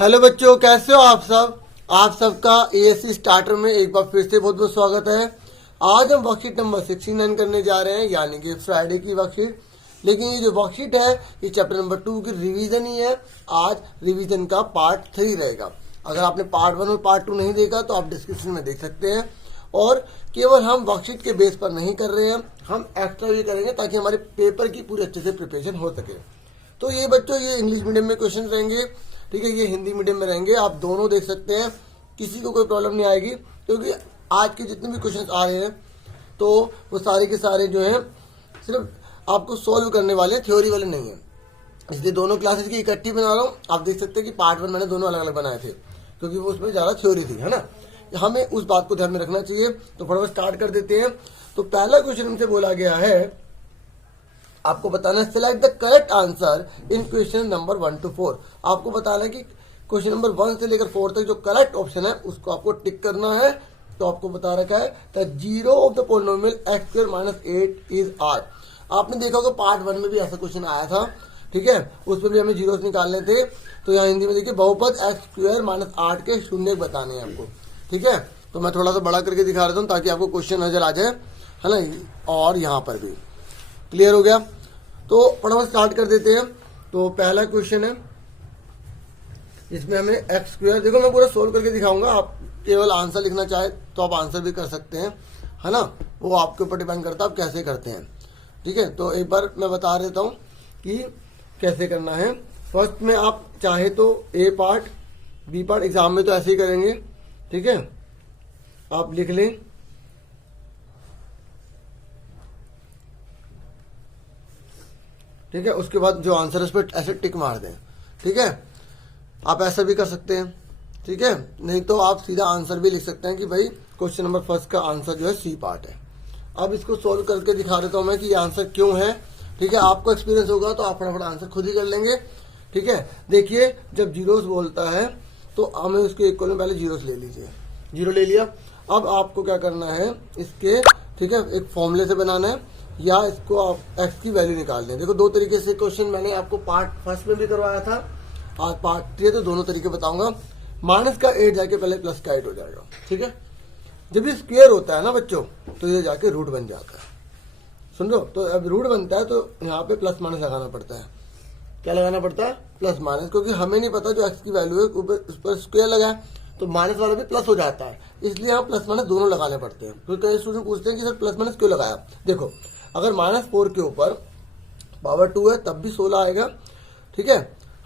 Hello बच्चों, कैसे हो आप सब। आप सबका एएससी स्टार्टर में एक बार फिर से बहुत बहुत स्वागत है। आज हम वर्कशीट नंबर 69 करने जा रहे हैं, यानी कि फ्राइडे की वर्कशीट। लेकिन ये जो वर्कशीट है ये चैप्टर नंबर 2 की रिवीजन ही है। आज रिवीजन का पार्ट 3 रहेगा। अगर आपने पार्ट 1 और पार्ट 2 नहीं देखा तो आप डिस्क्रिप्शन में देख सकते हैं। और केवल हम वर्कशीट के बेस पर नहीं कर रहे हैं, हम एक्स्ट्रा भी करेंगे ताकि हमारे पेपर की पूरी अच्छे से प्रिपरेशन हो सके। तो ये बच्चों, ये इंग्लिश मीडियम में क्वेश्चन रहेंगे, ठीक है। ये हिंदी मीडियम में रहेंगे, आप दोनों देख सकते हैं, किसी को कोई प्रॉब्लम नहीं आएगी। क्योंकि आज के जितने भी क्वेश्चन आ रहे हैं तो वो सारे के सारे जो हैं सिर्फ आपको सॉल्व करने वाले हैं, थ्योरी वाले नहीं है। इसलिए दोनों क्लासेस की इकट्ठी बना रहा हूँ। आप देख सकते हैं कि पार्ट 1 मैंने दोनों अलग अलग बनाए थे, क्योंकि वो उसमें ज़्यादा थ्योरी थी, है ना। हमें उस बात को ध्यान में रखना चाहिए। तो फटाफट स्टार्ट कर देते हैं। तो पहला क्वेश्चन हमसे बोला गया है, आपको बताना है select the correct answer in question number 1 to 4। आपको बताना है कि क्वेश्चन नंबर 1 से लेकर 4 तक जो करेक्ट ऑप्शन है उसको आपको टिक करना है। तो आपको बता रखा है the zero of the polynomial x square minus 8 is 8। आपने देखा होगा पार्ट 1 में भी ऐसा क्वेश्चन आया था, ठीक है। उसमें भी हमें जीरोस निकालने थे। तो यहाँ हिंदी में देखिए, बहुपद x स्क्वायर माइनस 8 के शून्य बताने हैं आपको, ठीक है। तो मैं थोड़ा सा बड़ा करके दिखा देता हूँ ताकि आपको क्वेश्चन नजर आ जाए, है ना। और यहाँ पर भी क्लियर हो गया। तो फटाफट स्टार्ट कर देते हैं। तो पहला क्वेश्चन है, इसमें हमें एक्स स्क्वायर, देखो मैं पूरा सोल्व करके दिखाऊंगा। आप केवल आंसर लिखना चाहे तो आप आंसर भी कर सकते हैं, है ना। वो आपके ऊपर डिपेंड करता है आप कैसे करते हैं, ठीक है। तो एक बार मैं बता देता हूँ कि कैसे करना है। फर्स्ट में आप चाहे तो ए पार्ट, बी पार्ट, एग्जाम में तो ऐसे ही करेंगे, ठीक है। आप लिख लें, ठीक है। उसके बाद जो आंसर है उस पर ऐसे टिक मार दें, ठीक है। आप ऐसा भी कर सकते हैं, ठीक है। नहीं तो आप सीधा आंसर भी लिख सकते हैं कि भाई क्वेश्चन नंबर फर्स्ट का आंसर जो है सी पार्ट है। अब इसको सोल्व करके दिखा देता हूं मैं कि ये आंसर क्यों है, ठीक है। आपको एक्सपीरियंस होगा तो आप फटाफट आंसर खुद ही कर लेंगे, ठीक है। देखिए, जब जीरोस बोलता है तो हमें उसके इक्वल में पहले जीरोस ले लीजिए। जीरो ले लिया। अब आपको क्या करना है, इसके, ठीक है, एक फॉर्मूले से बनाना है या इसको आप एक्स की वैल्यू निकाल दें। देखो, दो तरीके से क्वेश्चन मैंने आपको पार्ट फर्स्ट में भी करवाया था, आज पार्ट 3 तो दोनों तरीके बताऊंगा। माइनस का 8 जाके पहले प्लस का 8 हो जाएगा, ठीक है। जब ये स्क्वायर होता है ना बच्चों, तो ये जाके रूट बन जाता है। सुन लो, तो अब रूट बनता है तो यहाँ पे प्लस माइनस लगाना पड़ता है। क्या लगाना पड़ता है? प्लस माइनस, क्योंकि हमें नहीं पता जो एक्स की वैल्यू है उस पर स्क्वायर लगा है तो माइनस वाला भी प्लस हो जाता है। इसलिए यहाँ प्लस माइनस दोनों लगाने पड़ते हैं। तो कई स्टूडेंट पूछते हैं कि सर प्लस माइनस क्यों लगाया। देखो, अगर -4 के ऊपर पावर 2 है तब भी 16 आएगा, ठीक है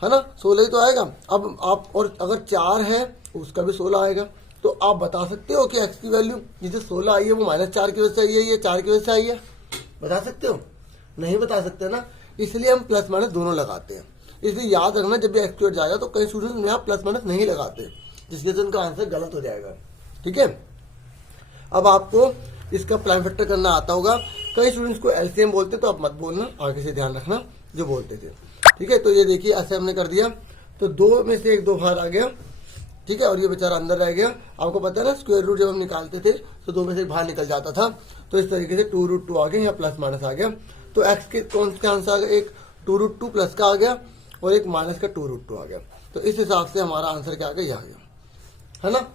ना। 16 ही तो आएगा। अब आप, और अगर 4 है उसका भी 16 आएगा। तो आप बता सकते हो कि एक्स की वैल्यू जिसे 16 आई है वो -4 की वजह से आई है या 4 की वजह से आई है। बता सकते हो? नहीं बता सकते ना। इसलिए हम प्लस माइनस दोनों लगाते हैं। इसलिए याद रखना, जब भी एक्स स्क्वायर जाएगा तो कई स्टूडेंट यहाँ प्लस माइनस नहीं लगाते, जिसकी वजह से उनका आंसर गलत हो जाएगा, ठीक है। अब आपको इसका प्राइम फैक्टर करना आता होगा। कई स्टूडेंट्स को एलसीएम बोलते तो आप मत बोलना, आगे से ध्यान रखना जो बोलते थे, ठीक है। तो ये देखिए, ऐसे हमने कर दिया तो 2 में से 1 2 बाहर आ गया, ठीक है। और ये बेचारा अंदर रह गया। आपको पता है ना, स्क्वायर रूट जब हम निकालते थे तो 2 में से 1 बाहर निकल जाता था। तो इस तरीके से 2√2 आ गया, या प्लस माइनस आ गया। तो एक्स के कौन सा आंसर आ गया? एक 2√2 प्लस का आ गया और एक माइनस का 2√2 आ गया। तो इस हिसाब से हमारा आंसर क्या आ गया? ये आ गया, है ना।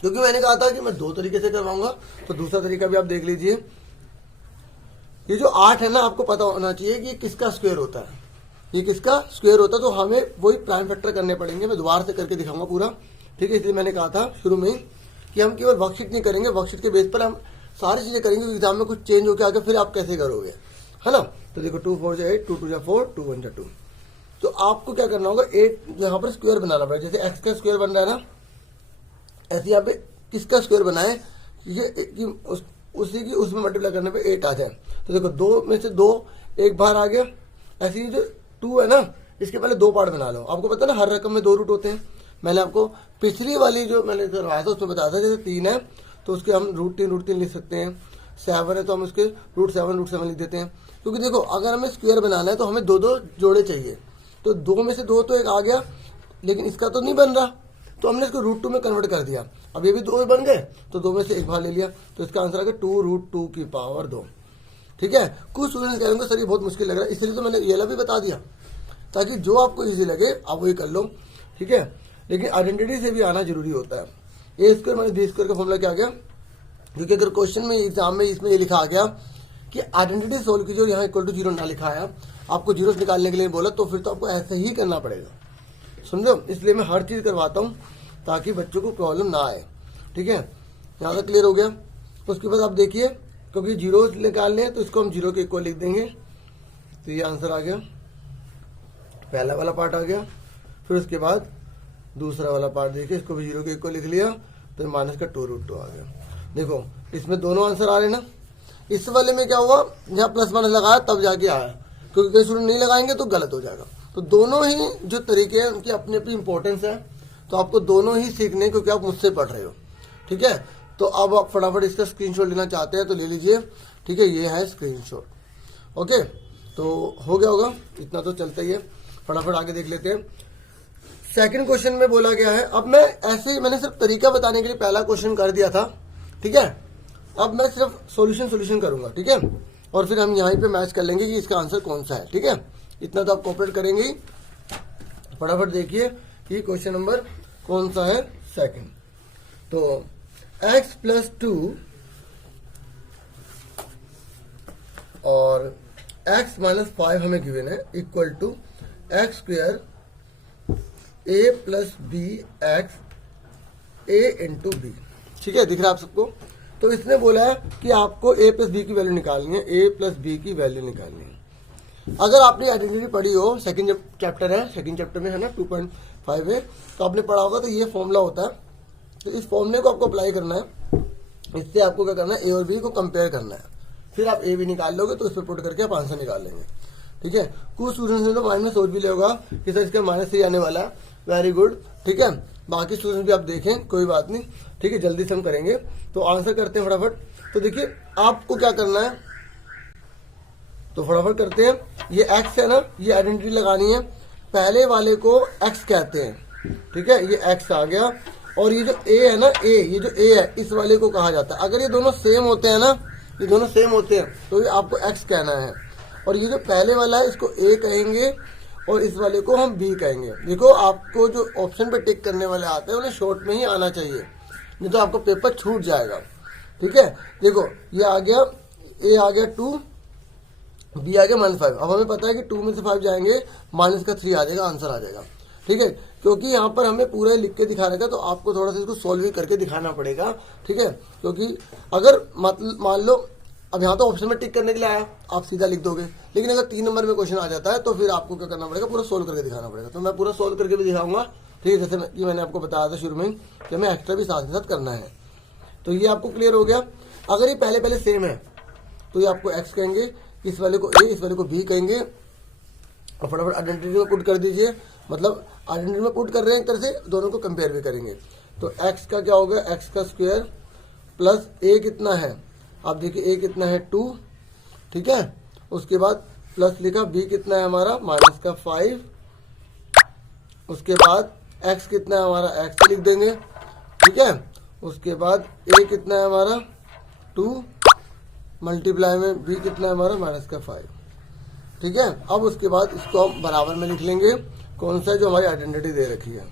क्योंकि मैंने कहा था कि मैं 2 तरीके से करवाऊंगा, तो दूसरा तरीका भी आप देख लीजिए। ये जो 8 है ना, आपको पता होना चाहिए कि ये किसका स्क्वायर होता है। ये किसका स्क्वायर होता है, तो हमें वही प्राइम फैक्टर करने पड़ेंगे। मैं दोबारा से करके दिखाऊंगा पूरा, ठीक है। इसलिए मैंने कहा था शुरू में ही कि हम केवल वर्कशीट नहीं करेंगे, वर्कशीट के बेस पर हम सारी चीजें करेंगे। एग्जाम में कुछ चेंज होकर आगे फिर आप कैसे करोगे, है ना। तो देखो, 2 4 8, 2 2 4, 2 1 2। तो आपको क्या करना होगा, 8 यहाँ पर स्क्वायर बनाना पड़ेगा। जैसे एक्स का स्क्वायर बन रहा है ना, ऐसे यहाँ पे किसका स्क्वायर बनाए कि उसी की उसमें मल्टीप्लाई करने पे 8 आ जाए। तो देखो, 2 में से 2 एक बाहर आ गया। ऐसे ही जो 2 है ना, इसके पहले 2 पार्ट बना लो। आपको पता है ना, हर रकम में 2 रूट होते हैं। मैंने आपको पिछली वाली जो मैंने करवाया था उसमें बताया था, जैसे 3 है तो उसके हम √3 लिख सकते हैं। 7 है तो हम उसके √7 लिख देते हैं। क्योंकि देखो, अगर हमें स्क्वायर बनाना है तो हमें 2 जोड़े चाहिए। तो 2 में से 2 तो एक आ गया, लेकिन इसका तो नहीं बन रहा, तो हमने इसको √2 में कन्वर्ट कर दिया। अब ये भी 2 बन गए, तो 2 में से एक बाहर ले लिया। तो इसका आंसर आ गया 2√2 की पावर 2, ठीक है। कुछ स्टूडेंट्स कहेंगे सर ये बहुत मुश्किल लग रहा है, इसलिए तो मैंने ये भी बता दिया ताकि जो आपको इजी लगे आप वही कर लो, ठीक है। लेकिन आइडेंटिटी से भी आना जरूरी होता है। ए स्क्वायर माइनस बी स्क्वायर का फॉर्मूला क्या आ गया, क्योंकि अगर क्वेश्चन में एग्जाम में इसमें ये लिखा आ गया कि आइडेंटिटी सोल्व कीजिए, यहाँ इक्वल टू 0 ना लिखा है, आपको जीरो निकालने के लिए बोला, तो फिर तो आपको ऐसे ही करना पड़ेगा, समझो। इसलिए मैं हर चीज़ करवाता हूँ ताकि बच्चों को प्रॉब्लम ना आए, ठीक है। यहाँ तक क्लियर हो गया। उसके बाद आप देखिए, क्योंकि जीरो निकालने हैं तो इसको हम जीरो के इक्वल लिख देंगे, तो ये आंसर आ गया, पहला वाला पार्ट आ गया। फिर उसके बाद दूसरा वाला पार्ट देखिए, इसको भी जीरो के इक्वल लिख लिया, तो माइनस का 2√2 आ गया। देखो इसमें दोनों आंसर आ रहे ना। इस वाले में क्या हुआ, यहाँ प्लस माइनस लगाया तब जाके आया, क्योंकि कई स्टूडेंट नहीं लगाएंगे तो गलत हो जाएगा। तो दोनों ही जो तरीके हैं उनकी अपनी अपनी इंपॉर्टेंस है, तो आपको दोनों ही सीखने, क्योंकि आप मुझसे पढ़ रहे हो, ठीक है। तो अब आप फटाफट इसका स्क्रीनशॉट लेना चाहते हैं तो ले लीजिए, ठीक है। ये है स्क्रीनशॉट, ओके। तो हो गया होगा, इतना तो चलता ही है। फटाफट आगे देख लेते हैं। सेकंड क्वेश्चन में बोला गया है, अब मैं ऐसे ही, मैंने सिर्फ तरीका बताने के लिए पहला क्वेश्चन कर दिया था, ठीक है। अब मैं सिर्फ सॉल्यूशन करूंगा, ठीक है, और फिर हम यहीं पे मैच कर लेंगे कि इसका आंसर कौन सा है, ठीक है। इतना तो आप कोऑपरेट करेंगे ही। फटाफट देखिए कि क्वेश्चन नंबर कौन सा है, सेकंड। तो x + 2 और x - 5 हमें गिवन है, equal to x² a + bx a × b, ठीक है। दिख रहा है आप सबको। तो इसने बोला है कि आपको a + b की वैल्यू निकालनी है, a + b की वैल्यू निकालनी है। अगर आपने आइडेंटिटी पढ़ी हो, सेकंड चैप्टर है, सेकंड चैप्टर में है ना 2.5 है, तो आपने पढ़ा होगा, तो ये फॉर्मूला होता है। तो इस फॉर्मूले को आपको अप्लाई करना है। इससे आपको क्या करना है, ए और बी को कंपेयर करना है, फिर आप ए भी निकाल लोगे, तो उस पर पुट करके आप आंसर निकाल लेंगे, ठीक है। कुछ स्टूडेंट्स ने तो माइंड में सोच भी लेगा कि सर इसका -3 आने वाला है, वेरी गुड, ठीक है। बाकी स्टूडेंट्स भी आप देखें, कोई बात नहीं, ठीक है, जल्दी से हम करेंगे। तो आंसर करते हैं फटाफट। तो देखिए आपको क्या करना है, तो फटाफट करते हैं। ये x है ना, ये आइडेंटिटी लगानी है, पहले वाले को x कहते हैं, ठीक है, ये x आ गया। और ये जो a है ना, ये जो a है, इस वाले को कहा जाता है। अगर ये दोनों सेम होते हैं ना, ये दोनों सेम होते हैं, तो ये आपको x कहना है। और ये जो पहले वाला है, इसको a कहेंगे, और इस वाले को हम b कहेंगे। देखो आपको जो ऑप्शन पे टिक करने वाले आते हैं उन्हें शॉर्ट में ही आना चाहिए, नहीं तो आपको पेपर छूट जाएगा, ठीक है। देखो ये आ गया, a आ गया 2, b आ गया -5। अब हमें पता है कि 2 में से 5 जाएंगे, -3 आ जाएगा, आंसर आ जाएगा, ठीक है। क्योंकि यहाँ पर हमें पूरा लिख के दिखा रखा है, तो आपको थोड़ा सा इसको सॉल्व भी करके दिखाना पड़ेगा, ठीक है। क्योंकि अगर मान लो अब यहाँ तो ऑप्शन में टिक करने के लिए आया, आप सीधा लिख दोगे, लेकिन अगर 3 नंबर में क्वेश्चन आ जाता है तो फिर आपको क्या करना पड़ेगा, पूरा सोल्व करके दिखाना पड़ेगा। तो मैं पूरा सोल्व करके भी दिखाऊंगा, ठीक है, जैसे कि मैंने आपको बताया था शुरू में कि हमें एक्स्ट्रा भी साथ के साथ करना है। तो ये आपको क्लियर हो गया। अगर ये पहले सेम है तो ये आपको एक्स कहेंगे, इस वाले को ए, इस वाले को बी कहेंगे, और फटाफट आइडेंटिटी में पुट कर दीजिए। मतलब आइडेंटिटी में पुट कर रहे हैं एक तरह से, दोनों को कंपेयर भी करेंगे। तो x का क्या होगा, x का स्क्वायर प्लस a कितना है, आप देखिए a कितना है 2, ठीक है। उसके बाद प्लस लिखा, b कितना है हमारा -5, उसके बाद x कितना है हमारा, x लिख देंगे, ठीक है। उसके बाद a कितना है हमारा 2 मल्टीप्लाई में b कितना है हमारा -5, ठीक है। अब उसके बाद इसको हम बराबर में लिख लेंगे, कौन सा है जो हमारी आइडेंटिटी दे रखी है,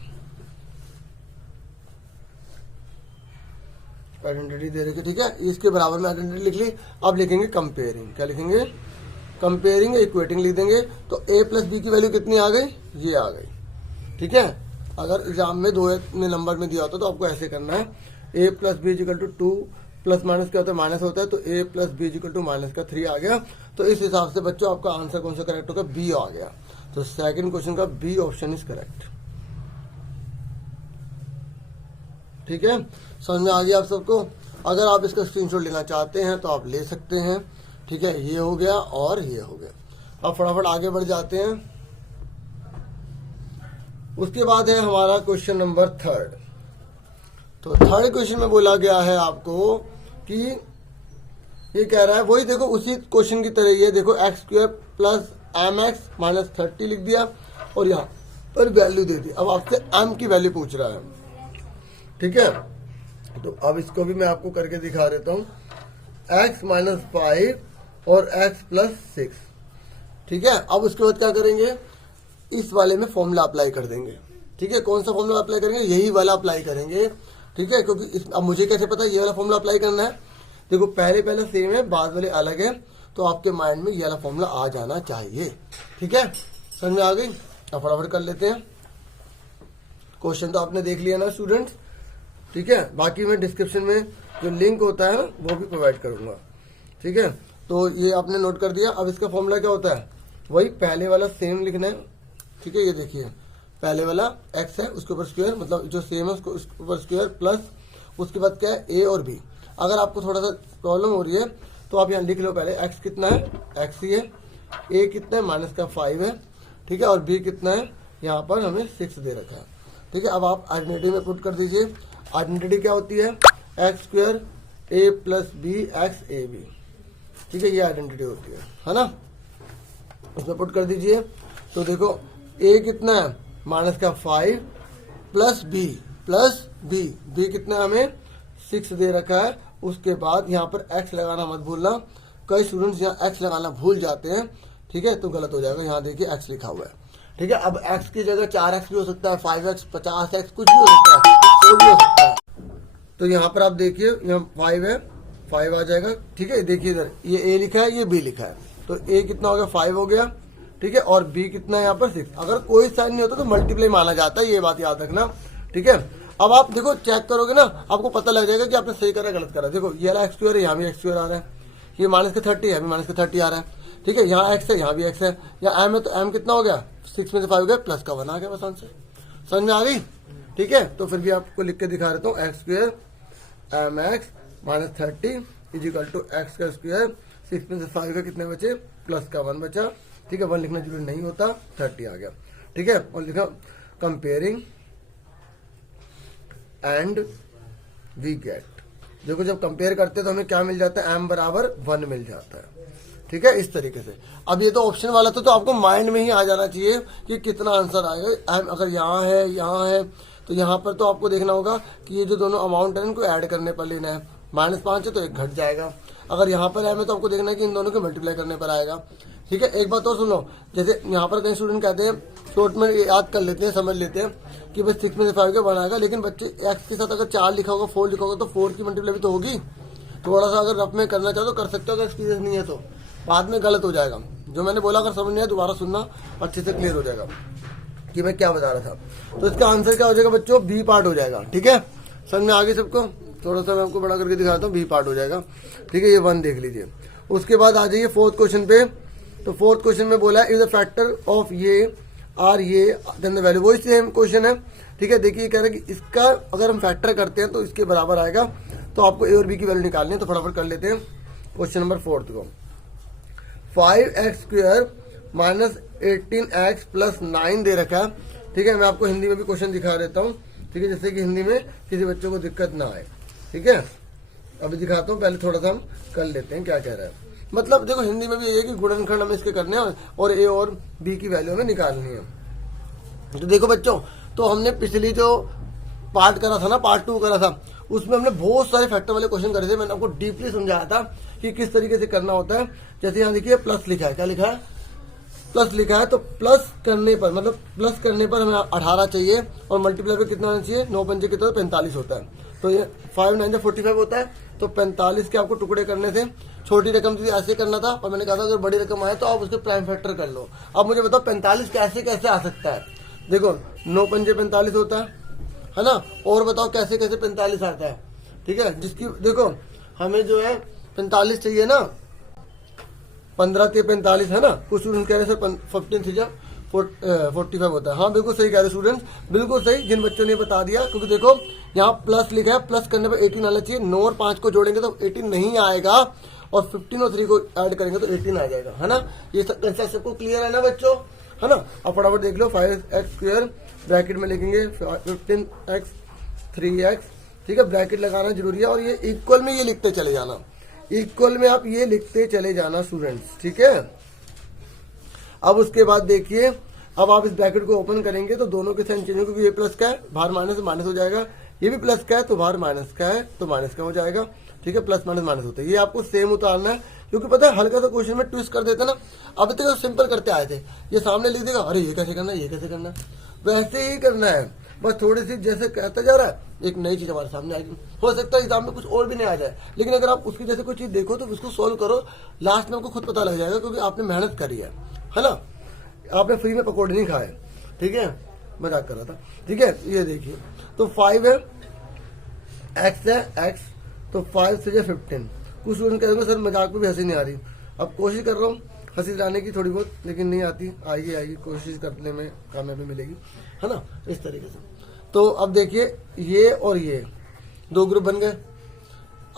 आइडेंटिटी दे रखी है, ठीक है। इसके बराबर में आइडेंटिटी लिख ली। अब लिखेंगे कंपेयरिंग, क्या लिखेंगे, कंपेयरिंग इक्वेटिंग लिख देंगे। तो a + b की वैल्यू कितनी आ गई, ये आ गई, ठीक है। अगर एग्जाम में 2 नंबर में दिया होता तो आपको ऐसे करना है, a + b = 2 प्लस माइनस क्या होता है, माइनस होता है, तो a + b = -3 आ गया। तो इस हिसाब से बच्चों आपका आंसर कौन सा करेक्ट होगा, बी आ गया। तो सेकंड क्वेश्चन का बी ऑप्शन इज करेक्ट, ठीक है। समझ में आ गया आप सबको। अगर आप इसका स्क्रीनशॉट लेना चाहते हैं तो आप ले सकते हैं, ठीक है। ये हो गया और ये हो गया। अब फटाफट आगे बढ़ जाते हैं। उसके बाद है हमारा क्वेश्चन नंबर 3। तो थर्ड क्वेश्चन में बोला गया है आपको कि ये कह रहा है, वही देखो उसी क्वेश्चन की तरह ही है, देखो x² + mx - 30 लिख दिया और यहाँ पर वैल्यू दे दी। अब आपसे m की वैल्यू पूछ रहा है, ठीक है। तो अब इसको भी मैं आपको करके दिखा देता हूँ, x - 5 और x + 6, ठीक है। अब उसके बाद क्या करेंगे, इस वाले में फॉर्मूला अप्लाई कर देंगे, ठीक है, कौन सा फॉर्मूला अप्लाई करेंगे, यही वाला अप्लाई करेंगे, ठीक है, क्योंकि अब मुझे कैसे पता ये वाला फॉर्मूला अप्लाई करना है। देखो पहले सेम है, बाद वाले अलग है, तो आपके माइंड में ये वाला फॉर्मूला आ जाना चाहिए। ठीक है, समझ में आ गई। अब फटाफट कर लेते हैं। क्वेश्चन तो आपने देख लिया ना स्टूडेंट्स, ठीक है, बाकी मैं डिस्क्रिप्शन में जो लिंक होता है वो भी प्रोवाइड करूंगा। ठीक है, तो ये आपने नोट कर दिया। अब इसका फॉर्मूला क्या होता है, वही पहले वाला सेम लिखना है। ठीक है, ये देखिए पहले वाला x है, उसके ऊपर स्क्वायर, मतलब जो सेम है उसके ऊपर स्क्वायर, प्लस उसके बाद क्या है a और b। अगर आपको थोड़ा सा प्रॉब्लम हो रही है तो आप यहाँ लिख लो पहले x कितना है, x ही है, a कितना है माइनस का 5 है, ठीक है, और b कितना है, यहाँ पर हमें 6 दे रखा है। ठीक है, अब आप आइडेंटिटी में पुट कर दीजिए। आइडेंटिटी क्या होती है, x square a plus b x a b. ठीक है, ये आइडेंटिटी होती है ना, उसमें पुट कर दीजिए। तो देखो a कितना है माइनस का 5 प्लस बी कितना है, हमें 6 दे रखा है। उसके बाद यहाँ पर x लगाना मत भूलना, कई स्टूडेंट्स यहाँ x लगाना भूल जाते हैं। ठीक है, तो गलत हो जाएगा, यहाँ देखिए x लिखा हुआ है। ठीक है, अब x की जगह 4x भी हो सकता है, 5x 50x कुछ भी हो सकता है, तो भी हो सकता है। तो यहाँ पर आप देखिए यहाँ 5 है, 5 आ जाएगा। ठीक है, देखिए इधर ये a लिखा है, ये b लिखा है, तो a कितना हो गया 5 हो गया। ठीक है, और b कितना है यहाँ पर 6। अगर कोई साइन नहीं होता तो मल्टीप्लाई माना जाता है, ये बात याद रखना। ठीक है, अब आप देखो चेक करोगे ना, आपको पता लग जाएगा कि आपने सही करा गलत करा। देखो ये वाला एक्स स्क्वायर है, यहाँ भी एक्स स्क्वायर आ रहा है, ये माइनस का 30 है, अभी माइनस का 30 आ रहा है। ठीक है, यहाँ एक्स है, यहाँ भी एक्स है, यहाँ एम है, तो एम कितना हो गया 6 में से 5 हो गया, प्लस का 1 आ गया, बस आंसर। समझ में आ गई। ठीक है, तो फिर भी आपको लिख के दिखा देता हूँ, x square m x minus 30 is equal to x का स्क्वायर, 6 में से 5 का कितने बचे, प्लस का 1 बचा। ठीक है, 1 लिखना जरूरी नहीं होता, 30 आ गया। ठीक है, और लिखा कंपेयरिंग एंड वी गेट। देखो जब कंपेयर करते हैं तो हमें क्या मिल जाता है, m बराबर 1 मिल जाता है। ठीक है, इस तरीके से। अब ये तो ऑप्शन वाला था, तो आपको माइंड में ही आ जाना चाहिए कि कितना आंसर आएगा। m अगर यहाँ है तो यहाँ पर तो आपको देखना होगा कि ये जो दोनों अमाउंट है इनको ऐड करने पर लेना है। -5 है तो 1 घट जाएगा। अगर यहाँ पर m है तो आपको देखना है कि इन दोनों को मल्टीप्लाई करने पर आएगा। ठीक है, एक बात और सुन लो, जैसे यहाँ पर कई स्टूडेंट कहते हैं, शॉर्ट में याद कर लेते हैं, समझ लेते हैं कि बस 6 में से 5 का बनाएगा, लेकिन बच्चे x के साथ अगर 4 लिखा होगा, 4 लिखा होगा, तो 4 की मल्टीप्लाई भी तो होगी। थोड़ा सा अगर रफ में करना चाहो तो कर सकते हो, अगर एक्सपीरियंस नहीं है तो बाद में गलत हो जाएगा। जो मैंने बोला अगर समझ नहीं आया दोबारा सुनना, अच्छे से क्लियर हो जाएगा कि मैं क्या बता रहा था। तो इसका आंसर क्या हो जाएगा बच्चों, बी पार्ट हो जाएगा। ठीक है, समझ में आगे सबको। थोड़ा सा मैं आपको बड़ा करके दिखाता हूँ, बी पार्ट हो जाएगा। ठीक है, ये 1 देख लीजिए। उसके बाद आ जाइए 4th क्वेश्चन पे। तो 4th क्वेश्चन में बोला है इज द फैक्टर ऑफ ये आर ये देन द वैल्यू, वही सेम क्वेश्चन है। ठीक है, देखिए कह रहा है कि इसका अगर हम फैक्टर करते हैं तो इसके बराबर आएगा, तो आपको ए और बी की वैल्यू निकालनी है। तो फटाफट कर लेते हैं क्वेश्चन नंबर 4 को। 5x square minus 18x plus 9 दे रखा है। ठीक है, मैं आपको हिंदी में भी क्वेश्चन दिखा देता हूँ। ठीक है, जिससे कि हिंदी में किसी बच्चों को दिक्कत ना आए। ठीक है, अभी दिखाता हूँ, पहले थोड़ा सा हम कर लेते हैं क्या कह रहा है। मतलब देखो हिंदी में भी ये है कि गुणनखंड हमें इसके करने हैं और ए और बी की वैल्यू हमें निकालनी है। तो देखो बच्चों, तो हमने पिछली जो पार्ट करा था ना, पार्ट 2 करा था, उसमें हमने बहुत सारे फैक्टर वाले क्वेश्चन करे थे। मैंने आपको डीपली समझाया था कि किस तरीके से करना होता है। जैसे यहाँ देखिए प्लस लिखा है, क्या लिखा है, प्लस लिखा है। तो प्लस करने पर मतलब प्लस करने पर हमें 18 चाहिए, और मल्टीप्लाई पर कितना आना चाहिए, 9 पंजे कितना, 45 होता है। तो ये 5 9 45 होता है। तो 45 के आपको टुकड़े करने थे। छोटी रकम थी ऐसे करना था, और मैंने कहा था अगर बड़ी रकम आए तो आप उसके प्राइम फैक्टर कर लो। अब मुझे बताओ 45 कैसे कैसे आ सकता है। देखो 9 पंजे 45 होता है ना, और बताओ कैसे कैसे 45 आता है। ठीक है, जिसकी देखो हमें जो है 45 चाहिए ना, 15 के 45 है ना। कुछ स्टूडेंट कह रहे हैं सर 15 से जब 45 होता है। हाँ बिल्कुल सही कह रहे स्टूडेंट्स, बिल्कुल सही, जिन बच्चों ने बता दिया। क्योंकि देखो यहाँ प्लस लिखा है, प्लस करने पर 18 आना चाहिए। 9 और 5 को जोड़ेंगे तो 18 नहीं आएगा, और 15 और 3 को ऐड करेंगे तो 18 आ जाएगा, है ना। ये कंसेप्ट सबको क्लियर है ना बच्चों, है ना। अब फटाफट देख लो, 5x स्क्वायर ब्रैकेट में लिखेंगे 15x 3x। ठीक है, ब्रैकेट लगाना जरूरी है, और ये इक्वल में ये लिखते चले जाना, इक्वल में आप ये लिखते चले जाना स्टूडेंट्स। ठीक है, अब उसके बाद देखिए, अब आप इस ब्रैकेट को ओपन करेंगे तो दोनों के साइन चेंज होगा, क्योंकि ये प्लस का है, बाहर माइनस माइनस हो जाएगा। ये भी प्लस का है तो बाहर माइनस का है तो माइनस का हो जाएगा। ठीक है, प्लस माइनस माइनस होता है। ये आपको सेम उतारना है, क्योंकि पता है हल्का सा क्वेश्चन में ट्विस्ट कर देते ना। अभी तक सिंपल करते आए थे, ये सामने लिख देगा, अरे ये कैसे करना है, ये कैसे करना है। वैसे ही करना है, बस थोड़ी सी जैसे कहता जा रहा है एक नई चीज हमारे सामने आएगी। हो सकता है एग्जाम में कुछ और भी नहीं आ जाए, लेकिन अगर आप उसकी जैसे कोई चीज देखो तो उसको सोल्व करो, लास्ट में आपको खुद पता लग जाएगा, क्योंकि आपने मेहनत करी है ना, आपने फ्री में पकौड़े नहीं खाए। ठीक है, मजाक कर रहा था। ठीक है, ये देखिए तो 5 है, एक्स है एक्स, तो 5 से 15। कुछ स्टूडेंट कहेंगे सर मजाक में भी हंसी नहीं आ रही। अब कोशिश कर रहा हूँ हंसी लाने की थोड़ी बहुत, लेकिन नहीं आती, आएगी कोशिश करने में कामयाबी मिलेगी, है ना, इस तरीके से। तो अब देखिए ये और ये 2 ग्रुप बन गए।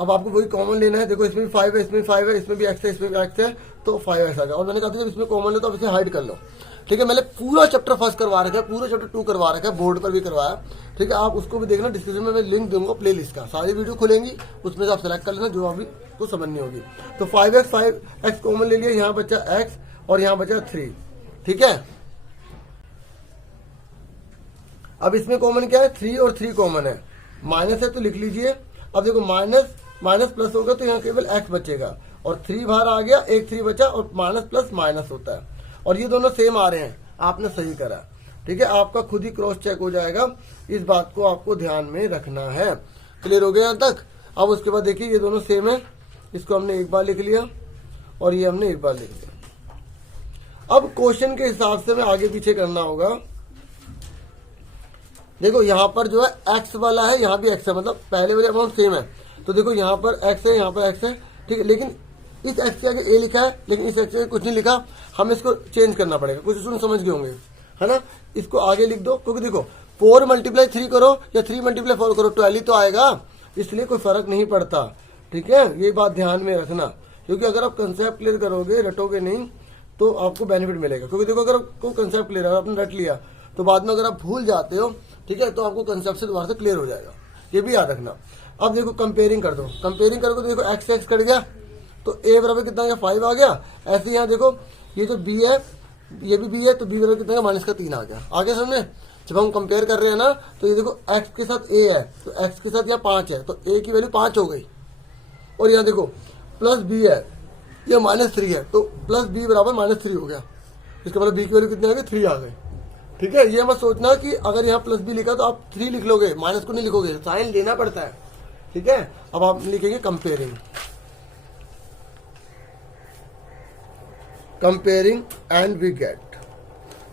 अब आपको वही कॉमन लेना है। देखो इसमें भी 5 है, इसमें भी 5 है, इसमें भी x है, इसमें भी x है, तो 5x आ गया। और मैंने कहा था जब इसमें कॉमन ले तो आप इसे हाइड कर लो। ठीक है, मैंने पूरा चैप्टर फर्स्ट करवा रखा है, पूरा चैप्टर 2 करवा रखा है, बोर्ड पर भी करवाया। ठीक है, आप उसको भी देखना, डिस्क्रिप्शन में मैं लिंक दूंगा प्लेलिस्ट का, सारी वीडियो खुलेंगी, उसमें से आप सेलेक्ट कर लेना जो अभी को समझनी होगी। तो 5x कॉमन ले लिया, यहाँ बचा x और यहाँ बचा 3। ठीक है, अब इसमें कॉमन क्या है, 3 और 3 कॉमन है, माइनस है तो लिख लीजिए। अब देखो माइनस प्लस होगा तो यहाँ केवल x बचेगा, और 3 बाहर आ गया, एक 3 बचा, और माइनस प्लस माइनस होता है, और ये दोनों सेम आ रहे हैं, आपने सही करा। ठीक है, आपका खुद ही क्रॉस चेक हो जाएगा, इस बात को आपको ध्यान में रखना है। क्लियर हो गया यहाँ तक। अब उसके बाद देखिए ये दोनों सेम है, इसको हमने एक बार लिख लिया और ये हमने एक बार लिख लिया। अब क्वेश्चन के हिसाब से हमें आगे पीछे करना होगा। देखो यहाँ पर जो है x वाला है, यहाँ भी x है, मतलब पहले वाले अमाउंट सेम है। तो देखो यहाँ पर x है, यहाँ पर x है। ठीक है, लेकिन इस x के आगे a लिखा है, लेकिन इस x के आगे कुछ नहीं लिखा, हमें इसको चेंज करना पड़ेगा। कुछ स्टूडेंट समझ गए होंगे, है ना। इसको आगे लिख दो, क्योंकि देखो 4 × 3 करो या 3 × 4 करो, 12 तो आएगा, इसलिए कोई फर्क नहीं पड़ता। ठीक है, ये बात ध्यान में रखना, क्योंकि अगर आप कंसेप्ट क्लियर करोगे, रटोगे नहीं, तो आपको बेनिफिट मिलेगा। क्योंकि देखो अगर आपको कंसेप्ट क्लियर है, आपने रट लिया, तो बाद में अगर आप भूल जाते हो, ठीक है, तो आपको कंसेप्ट से दोबारा से क्लियर हो जाएगा, ये भी याद रखना। अब देखो कंपेयरिंग कर दो, कंपेयरिंग करोगे तो देखो x कट गया, तो a बराबर कितना आ गया, 5 आ गया। ऐसे यहाँ देखो ये जो b है, ये भी b है, तो b बराबर कितना माइनस का 3 आ गया। आगे समझे, जब हम कंपेयर कर रहे हैं ना, तो ये देखो x के साथ a है, तो x के साथ यहाँ 5 है, तो a की वैल्यू 5 हो गई। और यहाँ देखो प्लस b है, ये -3 है, तो प्लस b बराबर -3 हो गया। इसका मतलब b की वैल्यू कितनी आ गई, 3 आ गई। ठीक है, ये मत सोचना कि अगर यहाँ प्लस b लिखा तो आप 3 लिख लोगे, माइनस को नहीं लिखोगे, साइन लेना पड़ता है। ठीक है, अब आप लिखेंगे कंपेयरिंग एंड वी गेट।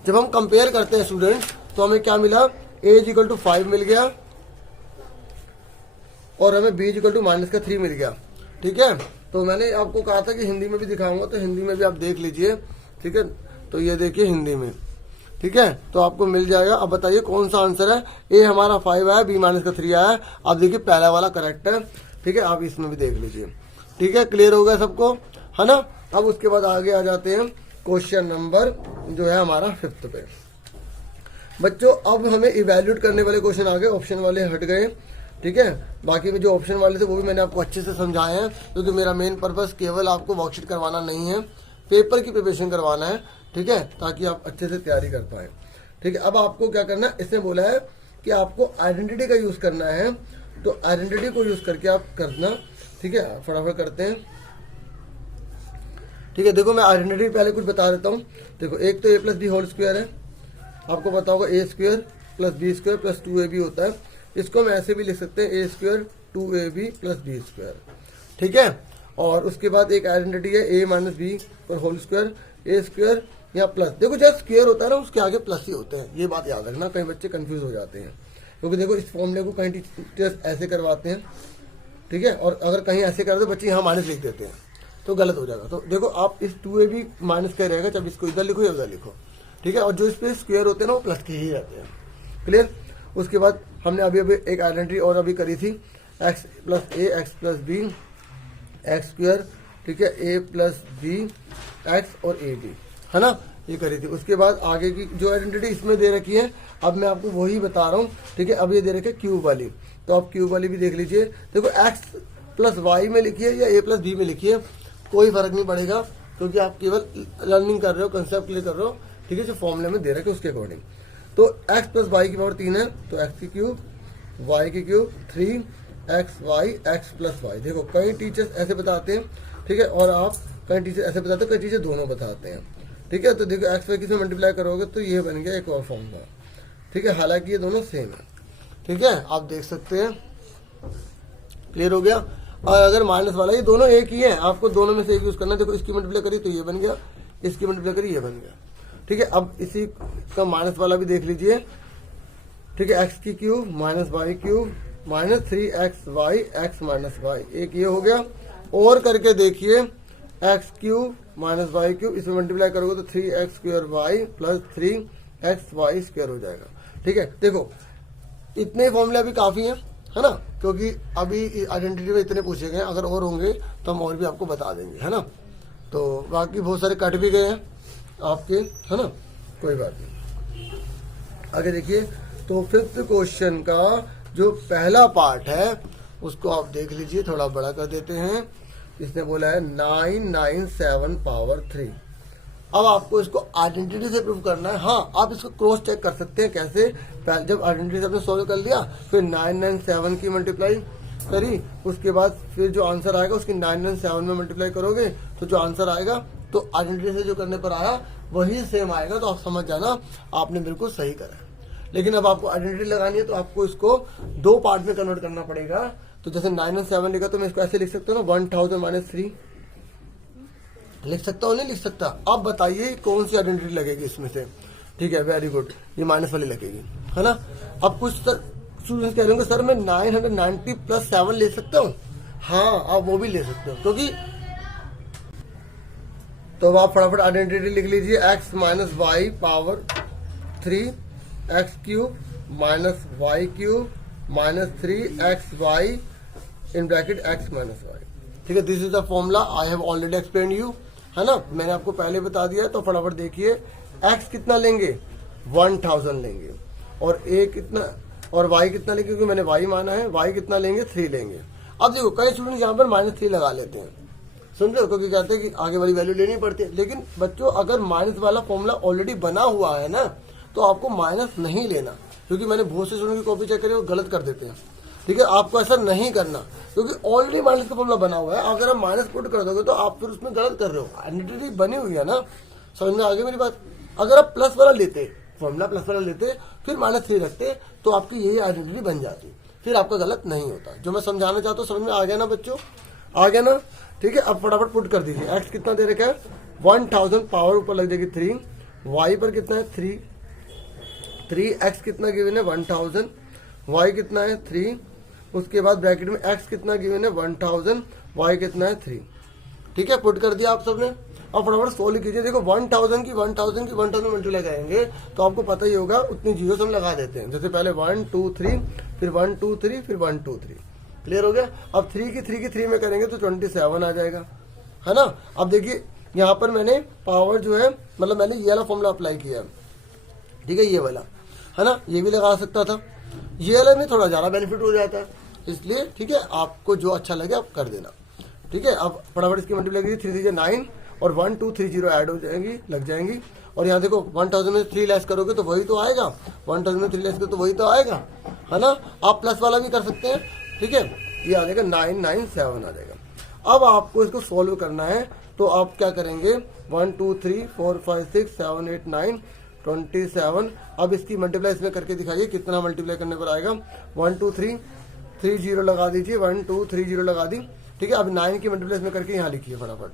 जब हम कंपेयर करते हैं स्टूडेंट, तो हमें क्या मिला, a = 5 मिल गया और हमें b = -3 मिल गया। ठीक है, तो मैंने आपको कहा था कि हिंदी में भी दिखाऊंगा, तो हिंदी में भी आप देख लीजिए। ठीक है, तो ये देखिए हिंदी में। ठीक है, तो आपको मिल जाएगा। अब बताइए कौन सा आंसर है, ए हमारा 5 आया, b -3 आया। अब देखिए पहला वाला करेक्ट है। ठीक है, आप इसमें भी देख लीजिए। ठीक है, क्लियर हो गया सबको, है ना। अब उसके बाद आगे आ जाते हैं क्वेश्चन नंबर जो है हमारा 5th पे। बच्चों अब हमें इवेल्यूएट करने वाले क्वेश्चन आ गए, ऑप्शन वाले हट गए। ठीक है, बाकी में जो ऑप्शन वाले थे वो भी मैंने आपको अच्छे से समझाए हैं, क्योंकि मेरा मेन पर्पस केवल आपको वर्कशीट करवाना नहीं है, पेपर की प्रिपरेशन करवाना है। ठीक है, ताकि आप अच्छे से तैयारी कर पाए। ठीक है, अब आपको क्या करना है, इसने बोला है कि आपको आइडेंटिटी का यूज करना है, तो आइडेंटिटी को यूज करके आप करना। ठीक है, फटाफट करते हैं। ठीक है, देखो मैं आइडेंटिटी पहले कुछ बता देता हूँ। देखो एक तो a + b होल स्क्वायर है, आपको पता होगा a² + b² + 2ab होता है। इसको हम ऐसे भी लिख सकते हैं, a² 2ab + b²। ठीक है, और उसके बाद एक आइडेंटिटी है a - b पर होल स्क्वायर, a² या प्लस। देखो जब स्क्वायर होता है ना, उसके आगे प्लस ही होते हैं, ये बात याद रखना, कई बच्चे कंफ्यूज हो जाते हैं। क्योंकि देखो इस फॉर्मूले को कहीं टीचर्स ऐसे करवाते हैं। ठीक है, और अगर कहीं ऐसे कर दो बच्चे यहाँ माइनस लिख देते हैं, तो गलत हो जाएगा। तो देखो आप इस 2ab माइनस का रहेगा, जब इसको इधर लिखो या उधर लिखो। ठीक है, और जो इस पे स्क्वायर होते हैं ना, वो प्लस के ही रहते हैं। क्लियर। उसके बाद हमने अभी एक आइडेंटिटी और अभी करी थी, x + a x + b x²। ठीक है, a + b x और ab, है ना, ये करी थी। उसके बाद आगे की जो आइडेंटिटी इसमें दे रखी है, अब मैं आपको वही बता रहा हूँ। ठीक है, अब ये दे रखी है क्यूब वाली, तो आप क्यूब वाली भी देख लीजिए। देखो x + y में लिखिए या a + b में लिखिए, कोई फर्क नहीं पड़ेगा, क्योंकि आप केवल लर्निंग कर रहे हो, कंसेप्ट क्लियर कर रहे हो। ठीक है, जो फॉर्मूले में दे रखे उसके अकॉर्डिंग। तो x + y की पावर 3 है, तो x³ y³ 3xy x + y। देखो कई टीचर्स ऐसे बताते हैं। ठीक है, और आप कई टीचर ऐसे बताते हैं, कई टीचर दोनों बताते हैं। ठीक है, तो देखो x y किसमें मल्टीप्लाई करोगे तो ये बन गया एक और फॉर्मूला। ठीक है, हालांकि ये दोनों सेम है। ठीक है, आप देख सकते हैं, क्लियर हो गया। और अगर माइनस वाला, ये दोनों एक ही है, आपको दोनों में से एक यूज करना है। देखो इसकी मल्टीप्लाई करी तो ये बन गया, इसकी मल्टीप्लाई करी ये बन गया। ठीक है, अब इसी का माइनस वाला भी देख लीजिए। ठीक है, एक्स की cube minus y cube minus 3xy x minus y, एक ये हो गया। और करके देखिए x cube minus y cube, इसमें मल्टीप्लाई करोगे तो 3x square Y plus 3xy square हो जाएगा। ठीक है, देखो इतने फॉर्मूले अभी काफी हैं, है ना, क्योंकि अभी आइडेंटिटी में इतने पूछे गए हैं। अगर और होंगे तो हम और भी आपको बता देंगे, है ना। तो बाकी बहुत सारे कट भी गए हैं आपके, है ना, कोई बात नहीं। आगे देखिए, तो फिफ्थ क्वेश्चन का जो पहला पार्ट है उसको आप देख लीजिए, थोड़ा बड़ा कर देते हैं। इसने बोला है 997 पावर 3। अब आपको इसको आइडेंटिटी से प्रूव करना है। हाँ, आप इसको क्रॉस चेक कर सकते हैं। कैसे? पहले जब आइडेंटिटी से आपने सोल्व कर लिया, फिर 997 की मल्टीप्लाई करी, उसके बाद फिर जो आंसर आएगा उसकी 997 में मल्टीप्लाई करोगे तो जो आंसर आएगा, तो आइडेंटिटी से जो करने पर आया वही सेम आएगा। तो आप समझ जाना आपने बिल्कुल सही करा। लेकिन अब आपको आइडेंटिटी लगानी है तो आपको इसको दो पार्ट में कन्वर्ट करना पड़ेगा। तो जैसे 997 लिखा तो मैं इसको ऐसे लिख सकता हूँ ना, 1000 माइनस 3 लिख सकता हूँ, नहीं लिख सकता? अब बताइए कौन सी आइडेंटिटी लगेगी इसमें से। ठीक है, वेरी गुड, ये माइनस वाली लगेगी, है ना। अब कुछ स्टूडेंट्स कह रहे होंगे सर मैं 990 प्लस 7 ले सकता हूँ। हाँ, आप वो भी ले सकते हो, क्योंकि तो आप फटाफट आइडेंटिटी लिख लीजिए। x minus y power 3 x cube minus y cube minus 3xy in bracket x minus y. ठीक है, this is the formula I have already explain you, है ना, मैंने आपको पहले बता दिया है। तो फटाफट देखिए, x कितना लेंगे, 1000 लेंगे, और a कितना, और y कितना लेंगे, क्योंकि मैंने y माना है, y कितना लेंगे, 3 लेंगे। अब देखो कई स्टूडेंट यहाँ पर -3 लगा लेते हैं, सुन लो, क्योंकि कहते हैं कि आगे वाली वैल्यू लेनी पड़ती है। लेकिन बच्चों, अगर माइनस वाला फॉर्मूला ऑलरेडी बना हुआ है ना, तो आपको माइनस नहीं लेना, क्योंकि मैंने बहुत से स्टूडेंट की कॉपी चेक करी, वो गलत कर देते हैं। ठीक है, आपको ऐसा नहीं करना, क्योंकि ऑलरेडी माइनस का फॉर्मूला बना हुआ है। अगर आप माइनस पुट कर दोगे तो आप फिर उसमें गलत कर रहे हो। आइडेंटिटी बनी हुई है ना, समझ में आ गई मेरी बात। अगर आप प्लस वाला लेते, फॉर्मूला प्लस वाला लेते, फिर -3 रखते, तो आपकी यही आइडेंटिटी बन जाती, फिर आपका गलत नहीं होता। जो मैं समझाना चाहता हूँ, समझ में आ गया ना बच्चों, आ गया ना। ठीक है, अब फटाफट पुट कर दीजिए। एक्स कितना दे रखा है, 1000 पावर ऊपर लग जाएगी 3, वाई पर कितना है 3x कितना गिवन है 1000, y कितना है 3, उसके बाद ब्रैकेट में x कितना गिवन है 1000, y कितना है 3। ठीक है, पुट कर दिया आप सबने। अब फटाफट सोल्व कीजिए। देखो 1000 की 1000 मल्टीप्लाई करेंगे तो आपको पता ही होगा, उतनी जीरो हम लगा देते हैं। जैसे पहले 1 2 3, फिर 1 2 3, फिर 1 2 3, क्लियर हो गया। अब 3 की 3 में करेंगे तो 27 आ जाएगा, है ना। अब देखिए यहाँ पर मैंने पावर जो है, मतलब मैंने ये वाला फॉर्मूला अप्लाई किया, ठीक है, ये वाला, है ना, ये भी लगा सकता था। ये वाला में थोड़ा ज़्यादा बेनिफिट हो जाता है, इसलिए ठीक है, आपको जो अच्छा लगे आप कर देना। ठीक है, अब फटाफट इसकी मल्टीप्लाई कीजिए, 3 3 9 और 1 2 3 0 ऐड हो जाएंगी, लग जाएंगी। और यहाँ देखो 1000 में 3 लेस करोगे तो वही तो आएगा, 1000 में 3 लेस करोगे तो वही तो आएगा, है ना। आप प्लस वाला भी कर सकते हैं। ठीक है, ये आ जाएगा 997 आ जाएगा। अब आपको इसको सोल्व करना है, तो आप क्या करेंगे, 1 2 3 4 5 6 7 8 9 27। अब इसकी मल्टीप्लाई इसमें करके दिखाइए, कितना मल्टीप्लाई करने पर आएगा। 1 2 3 3 0 लगा दीजिए, 1 2 3 0 लगा दी। ठीक है, अब 9 की मल्टीप्लाई इसमें करके यहाँ लिखिए फटाफट।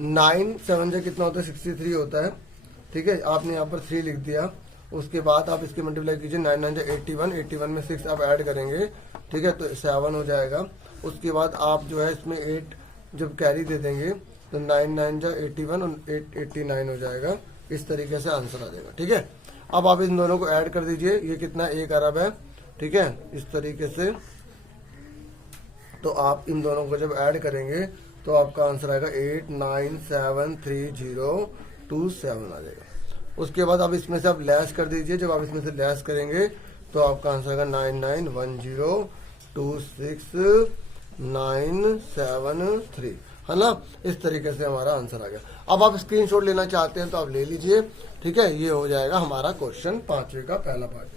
9 7 से कितना होता है, 63 होता है। ठीक है, आपने यहाँ पर 3 लिख दिया। उसके बाद आप इसकी मल्टीप्लाई कीजिए, 9 9 से 81, 81 में 6 आप ऐड करेंगे, ठीक है, तो 7 हो जाएगा। उसके बाद आप जो है इसमें 8 जब कैरी दे देंगे तो 9 9 जा 81 और 8 89 हो जाएगा। इस तरीके से आंसर आ जाएगा। ठीक है, अब आप इन दोनों को ऐड कर दीजिए, ये कितना 1 अरब है। ठीक है, इस तरीके से तो आप इन दोनों को जब ऐड करेंगे तो आपका आंसर आएगा 897302 आ जाएगा। उसके बाद आप इसमें से आप लेस कर दीजिए, जब आप इसमें से लेस करेंगे तो आपका आंसर आएगा 99102697 है ना। इस तरीके से हमारा आंसर आ गया। अब आप स्क्रीनशॉट लेना चाहते हैं तो आप ले लीजिए। ठीक है, ये हो जाएगा हमारा क्वेश्चन 5वें का पहला पार्ट।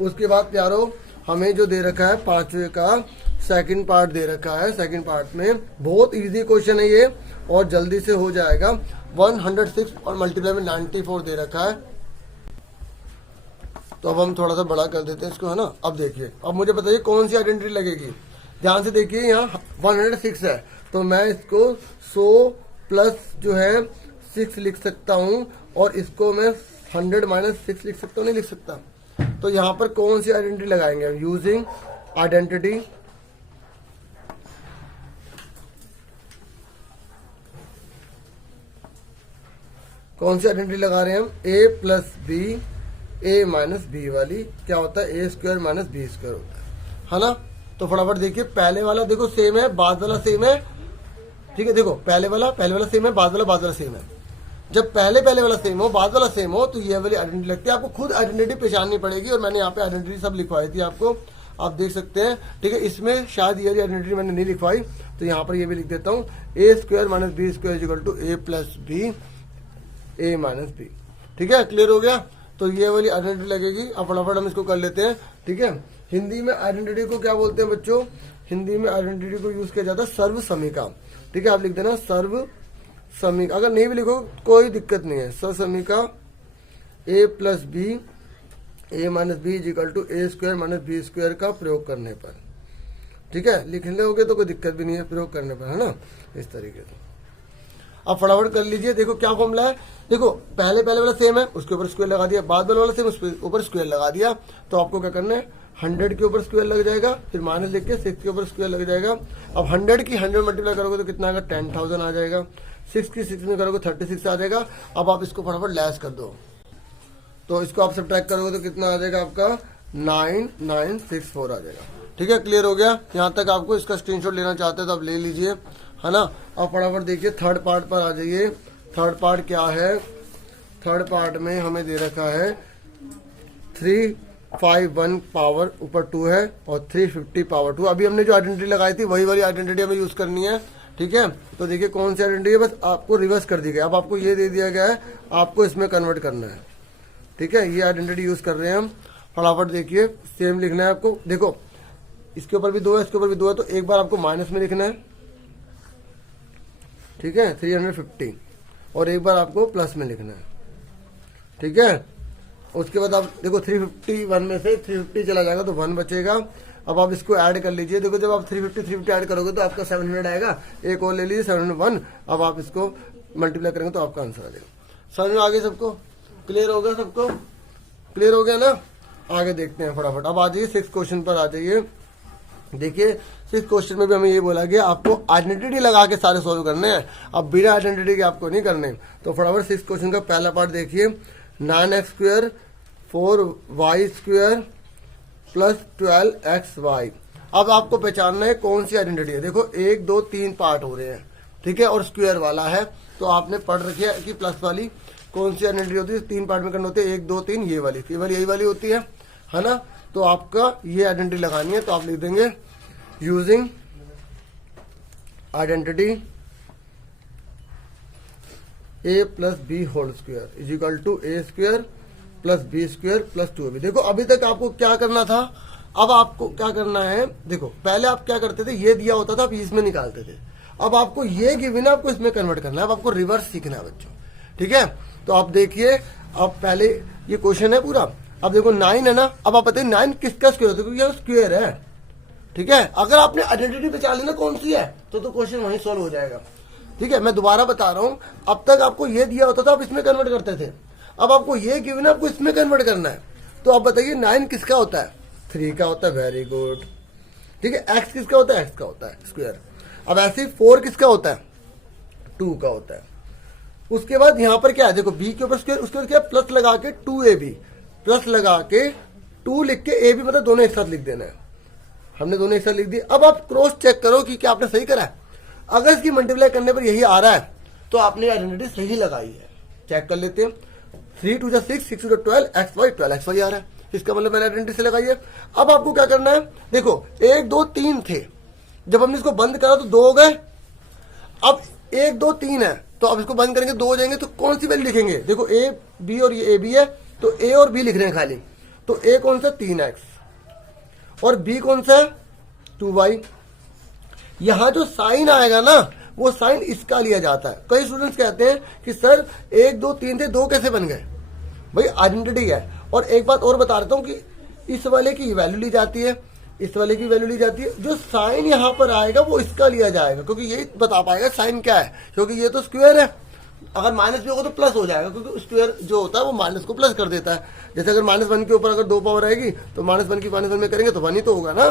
उसके बाद प्यारो हमें जो दे रखा है 5वें का सेकंड पार्ट दे रखा है। सेकंड पार्ट में बहुत इजी क्वेश्चन है ये और जल्दी से हो जाएगा। 106 और मल्टीप्लाई में 94 दे रखा है। तो अब हम थोड़ा सा बड़ा कर देते हैं इसको, है ना। अब देखिए, अब मुझे बताइए कौन सी आइडेंटिटी लगेगी। ध्यान से देखिए, यहाँ 106 है, तो मैं इसको 100 प्लस जो है 6 लिख सकता हूँ, और इसको मैं 100 माइनस 6 लिख सकता हूँ, नहीं लिख सकता। तो यहाँ पर कौन सी आइडेंटिटी लगाएंगे, यूजिंग आइडेंटिटी कौन सी आइडेंटिटी लगा रहे हैं हम, ए plus B A minus B वाली क्या होता है, ए स्क्वायर माइनस बी स्क्वायर होता है ना। तो फटाफट देखिए, पहले वाला देखो सेम है, बाद वाला सेम है, ठीक है। देखो पहले वाला सेम है, बाद वाला सेम है। जब पहले वाला सेम हो, बाद वाला सेम हो, तो ये वाली आइडेंटिटी लगती है। आपको खुद आइडेंटिटी पहचाननी पड़ेगी, और मैंने यहाँ पे आइडेंटिटी सब लिखवाई थी आपको, आप देख सकते हैं, ठीक है। इसमें शायद ये वाली आइडेंटिटी मैंने नहीं लिखवाई, तो यहाँ पर ये भी लिख देता हूँ, A square minus B square equal to A plus B A minus B, ठीक है। क्लियर हो गया। तो ये वाली आइडेंटिटी लगेगी। अब फटाफट हम इसको कर लेते हैं, ठीक है। हिंदी में आइडेंटिटी को क्या बोलते हैं बच्चों, हिंदी में आइडेंटिटी को यूज किया जाता है सर्व समीका, ठीक है। आप लिख देना सर्व समीका, अगर नहीं भी लिखो कोई दिक्कत नहीं है। सर्व समीका A plus B A minus B equal to A square minus B square का प्रयोग करने पर, ठीक है। लिख लोगे तो कोई दिक्कत भी नहीं है प्रयोग करने पर, है ना, इस तरीके से। अब फटाफट कर लीजिए, देखो क्या फॉर्मूला है। देखो पहले वाला सेम है, उसके ऊपर स्क्वायर लगा दिया, बाद वाला सेम, उसके ऊपर स्क्वायर लगा दिया। तो आपको क्या करना है, 100 के ऊपर स्क्वायर लग जाएगा, फिर माइनस लिख के 6 के ऊपर स्क्वायर लग जाएगा। अब 100 की 100 मल्टीप्लाई करोगे तो कितना आएगा, 10,000 आ जाएगा। 6 की 6 में करोगे 36 आ जाएगा। अब आप इसको फटाफट लैस कर दो, तो इसको आप सब्ट्रैक्ट करोगे तो कितना आ जाएगा आपका, 9964 आ जाएगा, ठीक है। क्लियर हो गया। यहाँ तक आपको इसका स्क्रीनशॉट लेना चाहते हैं तो आप ले लीजिए, है ना। अब फटाफट देखिए थर्ड पार्ट पर आ जाइए। थर्ड पार्ट क्या है, थर्ड पार्ट में हमें दे रखा है 351 पावर ऊपर 2 है और 350 पावर 2। अभी हमने जो आइडेंटिटी लगाई थी वही वाली आइडेंटिटी हमें यूज करनी है, ठीक है। तो देखिए कौन सी आइडेंटिटी है, बस आपको रिवर्स कर दी गई। अब आपको ये दे दिया गया है, आपको इसमें कन्वर्ट करना है, ठीक है। ये आइडेंटिटी यूज कर रहे हैं हम। फटाफट देखिए, सेम लिखना है आपको। देखो इसके ऊपर भी 2 है, इसके ऊपर भी 2 है, तो एक बार आपको माइनस में लिखना है, ठीक है, 350, और एक बार आपको प्लस में लिखना है, ठीक है। उसके बाद आप देखो 351 में से 350 चला जाएगा तो 1 बचेगा। अब आप इसको ऐड कर लीजिए। देखो जब आप 350 ऐड करोगे तो आपका 700 आएगा। एक और ले लीजिए 701। अब आप इसको मल्टीप्लाई करेंगे तो आपका आंसर आ जाएगा। समझ में आ गया सबको, क्लियर हो गया सबको, क्लियर हो गया ना। आगे देखते हैं फटाफट। अब आ जाइए 6 क्वेश्चन पर आ जाइए। देखिए 6 क्वेश्चन में भी हमें ये बोला गया आपको आइडेंटिटी लगा के सारे सॉल्व करने हैं। अब बिना आइडेंटिटी के आपको नहीं करने। तो फटाफट 6 क्वेश्चन का पहला पार्ट देखिए, 9x² 4y² प्लस 12xy। अब आपको पहचानना है कौन सी आइडेंटिटी है। देखो 1 2 3 पार्ट हो रहे हैं, ठीक है, और स्क्वायर वाला है। तो आपने पढ़ रखी है कि प्लस वाली कौन सी आइडेंटिटी होती है, 3 पार्ट में करने होते हैं, 1 2 3, ये वाली केवल यही वाली होती है ना। तो आपका ये आइडेंटिटी लगानी है, तो आप लिख देंगे using identity a plus b whole square is equal to A square plus b square plus 2ab। देखो अभी तक आपको क्या करना था, अब आपको क्या करना है। देखो पहले आप क्या करते थे, ये दिया होता था आप इसमें निकालते थे। अब आपको ये गिवन है, आपको इसमें कन्वर्ट करना है। अब आपको रिवर्स सीखना है बच्चों, ठीक है। तो आप देखिए, अब पहले ये क्वेश्चन है पूरा। अब देखो 9 है ना, अब आप बताइए 9 किसका स्क्वायर होता है, क्योंकि ये स्क्वायर है, ठीक है। अगर आपने आइडेंटिटी पहचान ली ना कौन सी है, तो क्वेश्चन वहीं सॉल्व हो जाएगा, ठीक है। मैं दोबारा बता रहा हूं, अब तक आपको ये दिया होता था आप इसमें कन्वर्ट करते थे। अब आपको ये गिवन है, आपको इसमें कन्वर्ट करना है। तो आप बताइए 9 किसका होता है, 3 का होता है, वेरी गुड, ठीक है। x किसका होता है, x का होता है स्क्वायर। अब ऐसे ही 4 किसका होता है, 2 का होता है। उसके बाद यहां पर क्या है, देखो b के ऊपर स्क्वायर, उसके बाद क्या प्लस लगा के 2ab, प्लस लगा के 2 लिख के a भी मतलब दोनों एक साथ लिख देना है। हमने दोनों एक साथ लिख दिए। अब आप क्रॉस चेक करो कि क्या आपने सही करा है। अगर इसकी मल्टीप्लाई करने पर यही आ रहा है तो आपने आइडेंटिटी सही लगाई है। चेक कर लेते हैं, 3 2 6 6 2 12 12xy आ रहा है, इसका मतलब मैंने आइडेंटिटी से लगाई है। अब आपको क्या करना है, देखो 1 2 3 थे, जब हमने इसको बंद करा तो 2 हो गए। अब 1 2 3 है, तो अब इसको बंद करेंगे 2 हो जाएंगे। तो कौन सी वैल्यू लिखेंगे, देखो a b और ये a b है, तो a और b लिख रहे हैं खाली। तो a कौन सा 3x और b कौन सा 2y। यहां जो साइन आएगा ना, वो साइन इसका लिया जाता है। कई स्टूडेंट्स कहते हैं कि सर 1 2 3 थे, 2 कैसे बन गए। भाई आइडेंटिटी है। और एक बात और बता देता हूँ कि इस वाले की वैल्यू ली जाती है, इस वाले की वैल्यू ली जाती है, जो साइन यहाँ पर आएगा वो इसका लिया जाएगा, क्योंकि यही बता पाएगा साइन क्या है, क्योंकि ये तो स्क्वायर है। अगर माइनस भी होगा तो प्लस हो जाएगा, क्योंकि स्क्वायर जो होता है वो माइनस को प्लस कर देता है। जैसे अगर -1 के ऊपर अगर 2 पावर आएगी तो -1 की -1 में करेंगे तो 1 ही तो होगा ना,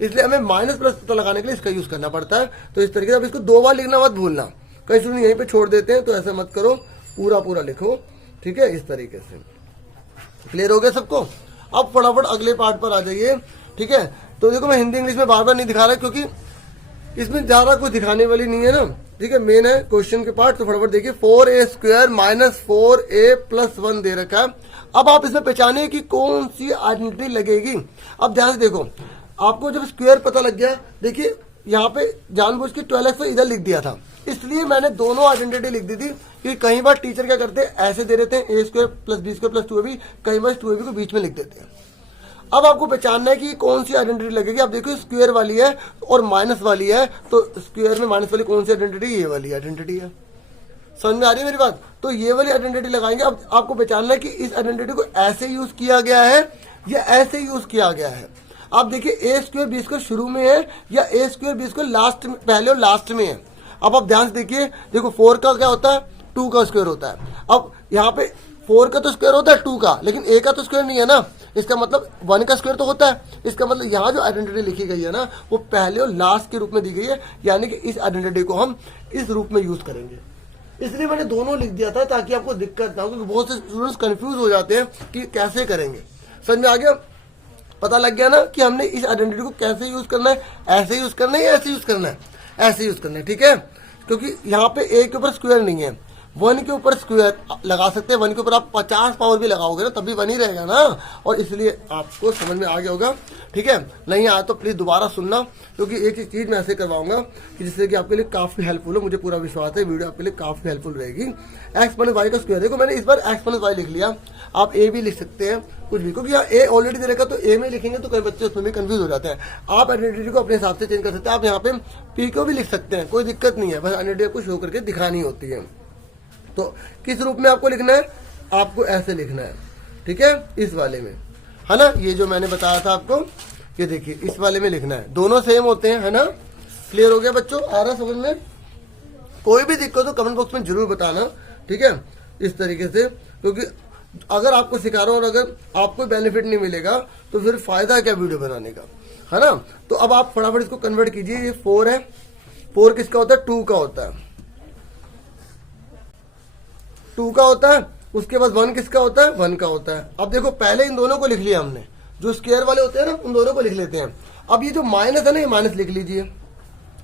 इसलिए हमें माइनस प्लस तो लगाने के लिए इसका यूज करना पड़ता है। तो इस तरीके से अब इसको 2 बार लिखना मत भूलना, कई स्टूडेंट यहीं पे छोड़ देते हैं, तो ऐसा मत करो, पूरा पूरा लिखो, ठीक है, इस तरीके से। क्लियर हो गया सबको? अब फटाफट अगले पार्ट पर आ जाइए, ठीक है। तो देखो मैं हिंदी इंग्लिश में बार बार नहीं दिखा रहा, क्योंकि इसमें ज्यादा कुछ दिखाने वाली नहीं है ना, ठीक है। मेन है क्वेश्चन के पार्ट, तो फटाफट देखिए। 4a² - 4a+1 दे रखा है। अब आप इसमें पहचानिए कि कौन सी आइडेंटिटी लगेगी। अब ध्यान से देखो, आपको जब स्क्वायर पता लग गया, देखिए यहाँ पे जानबूझ के 12x इधर लिख दिया था, इसलिए मैंने दोनों आइडेंटिटी लिख दी थी। कि कई बार टीचर क्या करते हैं, ऐसे दे देते हैं a² + b² + 2ab, कई बार 2ab को बीच में लिख देते हैं। अब आपको पहचानना है कि कौन सी आइडेंटिटी लगेगी। आप देखो स्क्वायर वाली है और माइनस वाली है, तो स्क्वायर में माइनस वाली कौन सी आइडेंटिटी? ये वाली आइडेंटिटी है। समझ में आ रही है मेरी बात? तो ये वाली आइडेंटिटी लगाएंगे। अब आपको पहचानना है कि इस आइडेंटिटी को ऐसे यूज किया गया है या ऐसे यूज किया गया है। आप देखिए a² b² शुरू में है या a² b² लास्ट में, पहले और लास्ट में है। अब आप ध्यान से देखिए, देखो 4 का क्या होता है? 2 का स्क्वायर होता है। अब यहाँ पे 4 का तो स्क्वायर होता है 2 का, लेकिन a का तो स्क्वायर नहीं है ना, इसका मतलब 1 का स्क्वायर तो होता है। इसका मतलब यहाँ जो आइडेंटिटी लिखी गई है ना, वो पहले और लास्ट के रूप में दी गई है, यानी कि इस आइडेंटिटी को हम इस रूप में यूज करेंगे। इसलिए मैंने दोनों लिख दिया था ताकि आपको दिक्कत ना हो, क्योंकि बहुत से स्टूडेंट्स कंफ्यूज हो जाते हैं कि कैसे करेंगे। समझ में आ गया? पता लग गया ना कि हमने इस आइडेंटिटी को कैसे यूज करना है, ऐसे यूज करना है या ऐसे यूज करना है? ऐसे यूज करना है, ठीक है। क्योंकि यहाँ पे a के ऊपर स्क्वायर नहीं है, 1 के ऊपर स्क्वायर लगा सकते हैं। 1 के ऊपर आप 50 पावर भी लगाओगे ना, तब भी 1 ही रहेगा ना, और इसलिए आपको समझ में आ गया होगा, ठीक है। नहीं आया तो प्लीज दोबारा सुनना, क्योंकि एक एक चीज मैं ऐसे करवाऊंगा कि जिससे कि आपके लिए काफी हेल्पफुल हो। मुझे पूरा विश्वास है वीडियो आपके लिए काफी हेल्पफुल रहेगी। x - y का स्क्वायर, देखो मैंने इस बार x - y लिख लिया, आप a भी लिख सकते हैं, कुछ भी, क्योंकि यहाँ a ऑलरेडी दे रखा, तो a में लिखेंगे तो कई बच्चे उसमें भी कंफ्यूज हो जाते हैं। आप आइडेंटिटी को अपने हिसाब से चेंज कर सकते हैं। आप यहाँ पे p को भी लिख सकते हैं, कोई दिक्कत नहीं है, बस आइडेंटिटी को शो करके दिखानी होती है। तो किस रूप में आपको लिखना है? आपको ऐसे लिखना है, ठीक है, इस वाले में, है ना। ये जो मैंने बताया था आपको, ये देखिए इस वाले में लिखना है। दोनों सेम होते हैं, है ना। क्लियर हो गया बच्चों? आ रहा समझ में? कोई भी दिक्कत हो कमेंट बॉक्स में जरूर बताना, ठीक है, इस तरीके से। क्योंकि अगर आपको सिखा रहा हूं और अगर आपको बेनिफिट नहीं मिलेगा तो फिर फायदा क्या वीडियो बनाने का, है ना। तो अब आप फटाफट इसको कन्वर्ट कीजिए। ये 4 है, 4 किसका होता है? 2 का होता है, 2 का होता है। उसके बाद 1 किसका होता है? 1 का होता है। अब देखो पहले इन दोनों को लिख लिया हमने, जो स्क्वायर वाले होते हैं ना उन दोनों को लिख लेते हैं। अब ये जो माइनस है ना, ये माइनस लिख लीजिए,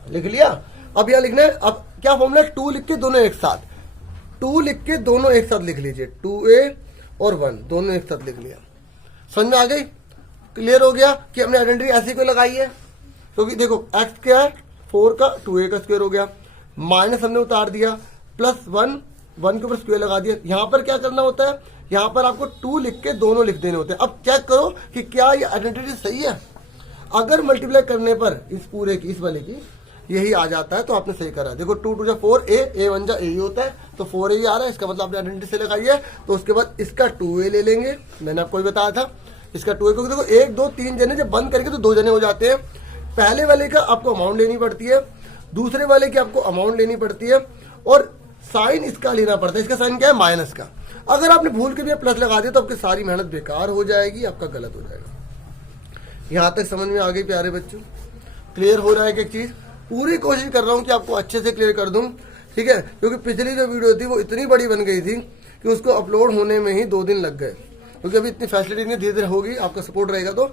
लिख लिया। अब यहाँ लिखना है, अब क्या फॉर्मूला? 2 लिख के दोनों एक साथ, 2 लिख के दोनों एक साथ लिख लीजिए, 2a और 1 दोनों एक साथ लिख लिया। समझ में आ गई? क्लियर हो गया कि हमने आइडेंटिटी ऐसी क्यों लगाई है? क्योंकि देखो x क्या है? 4 का 2a का स्क्वायर हो गया, माइनस हमने उतार दिया, प्लस 1 के ऊपर स्क्वायर लगा दिया। यहाँ पर क्या करना होता है? यहाँ पर आपको 2 लिख के दोनों लिख देने होते हैं। अब चेक करो कि क्या ये आइडेंटिटी सही है। अगर मल्टीप्लाई करने पर इस पूरे की, इस वाले की यही आ जाता है तो आपने सही करा। देखो 2 2 जा 4a, a 1 जा a ही होता है, तो 4a ही आ रहा है, इसका मतलब आपने आइडेंटिटी से लगाई है। तो उसके बाद इसका 2a ले लेंगे, मैंने आपको ही बताया था, इसका 2a, क्योंकि देखो 1 2 3 जने जब बंद करेंगे तो 2 जने हो जाते हैं। पहले वाले का आपको अमाउंट लेनी पड़ती है, दूसरे वाले की आपको अमाउंट लेनी पड़ती है, और साइन इसका लेना पड़ता है। इसका साइन क्या है? माइनस का। अगर आपने भूल के भी प्लस लगा दिया तो आपकी सारी मेहनत बेकार हो जाएगी, आपका गलत हो जाएगा। यहां तक समझ में आ गई प्यारे बच्चों? क्लियर हो रहा है? एक चीज पूरी कोशिश कर रहा हूं कि आपको अच्छे से क्लियर कर दूं, ठीक है। क्योंकि पिछली जो वीडियो थी वो इतनी बड़ी बन गई थी कि उसको अपलोड होने में ही 2 दिन लग गए, क्योंकि अभी इतनी फैसिलिटी नहीं, धीरे धीरे होगी, आपका सपोर्ट रहेगा तो।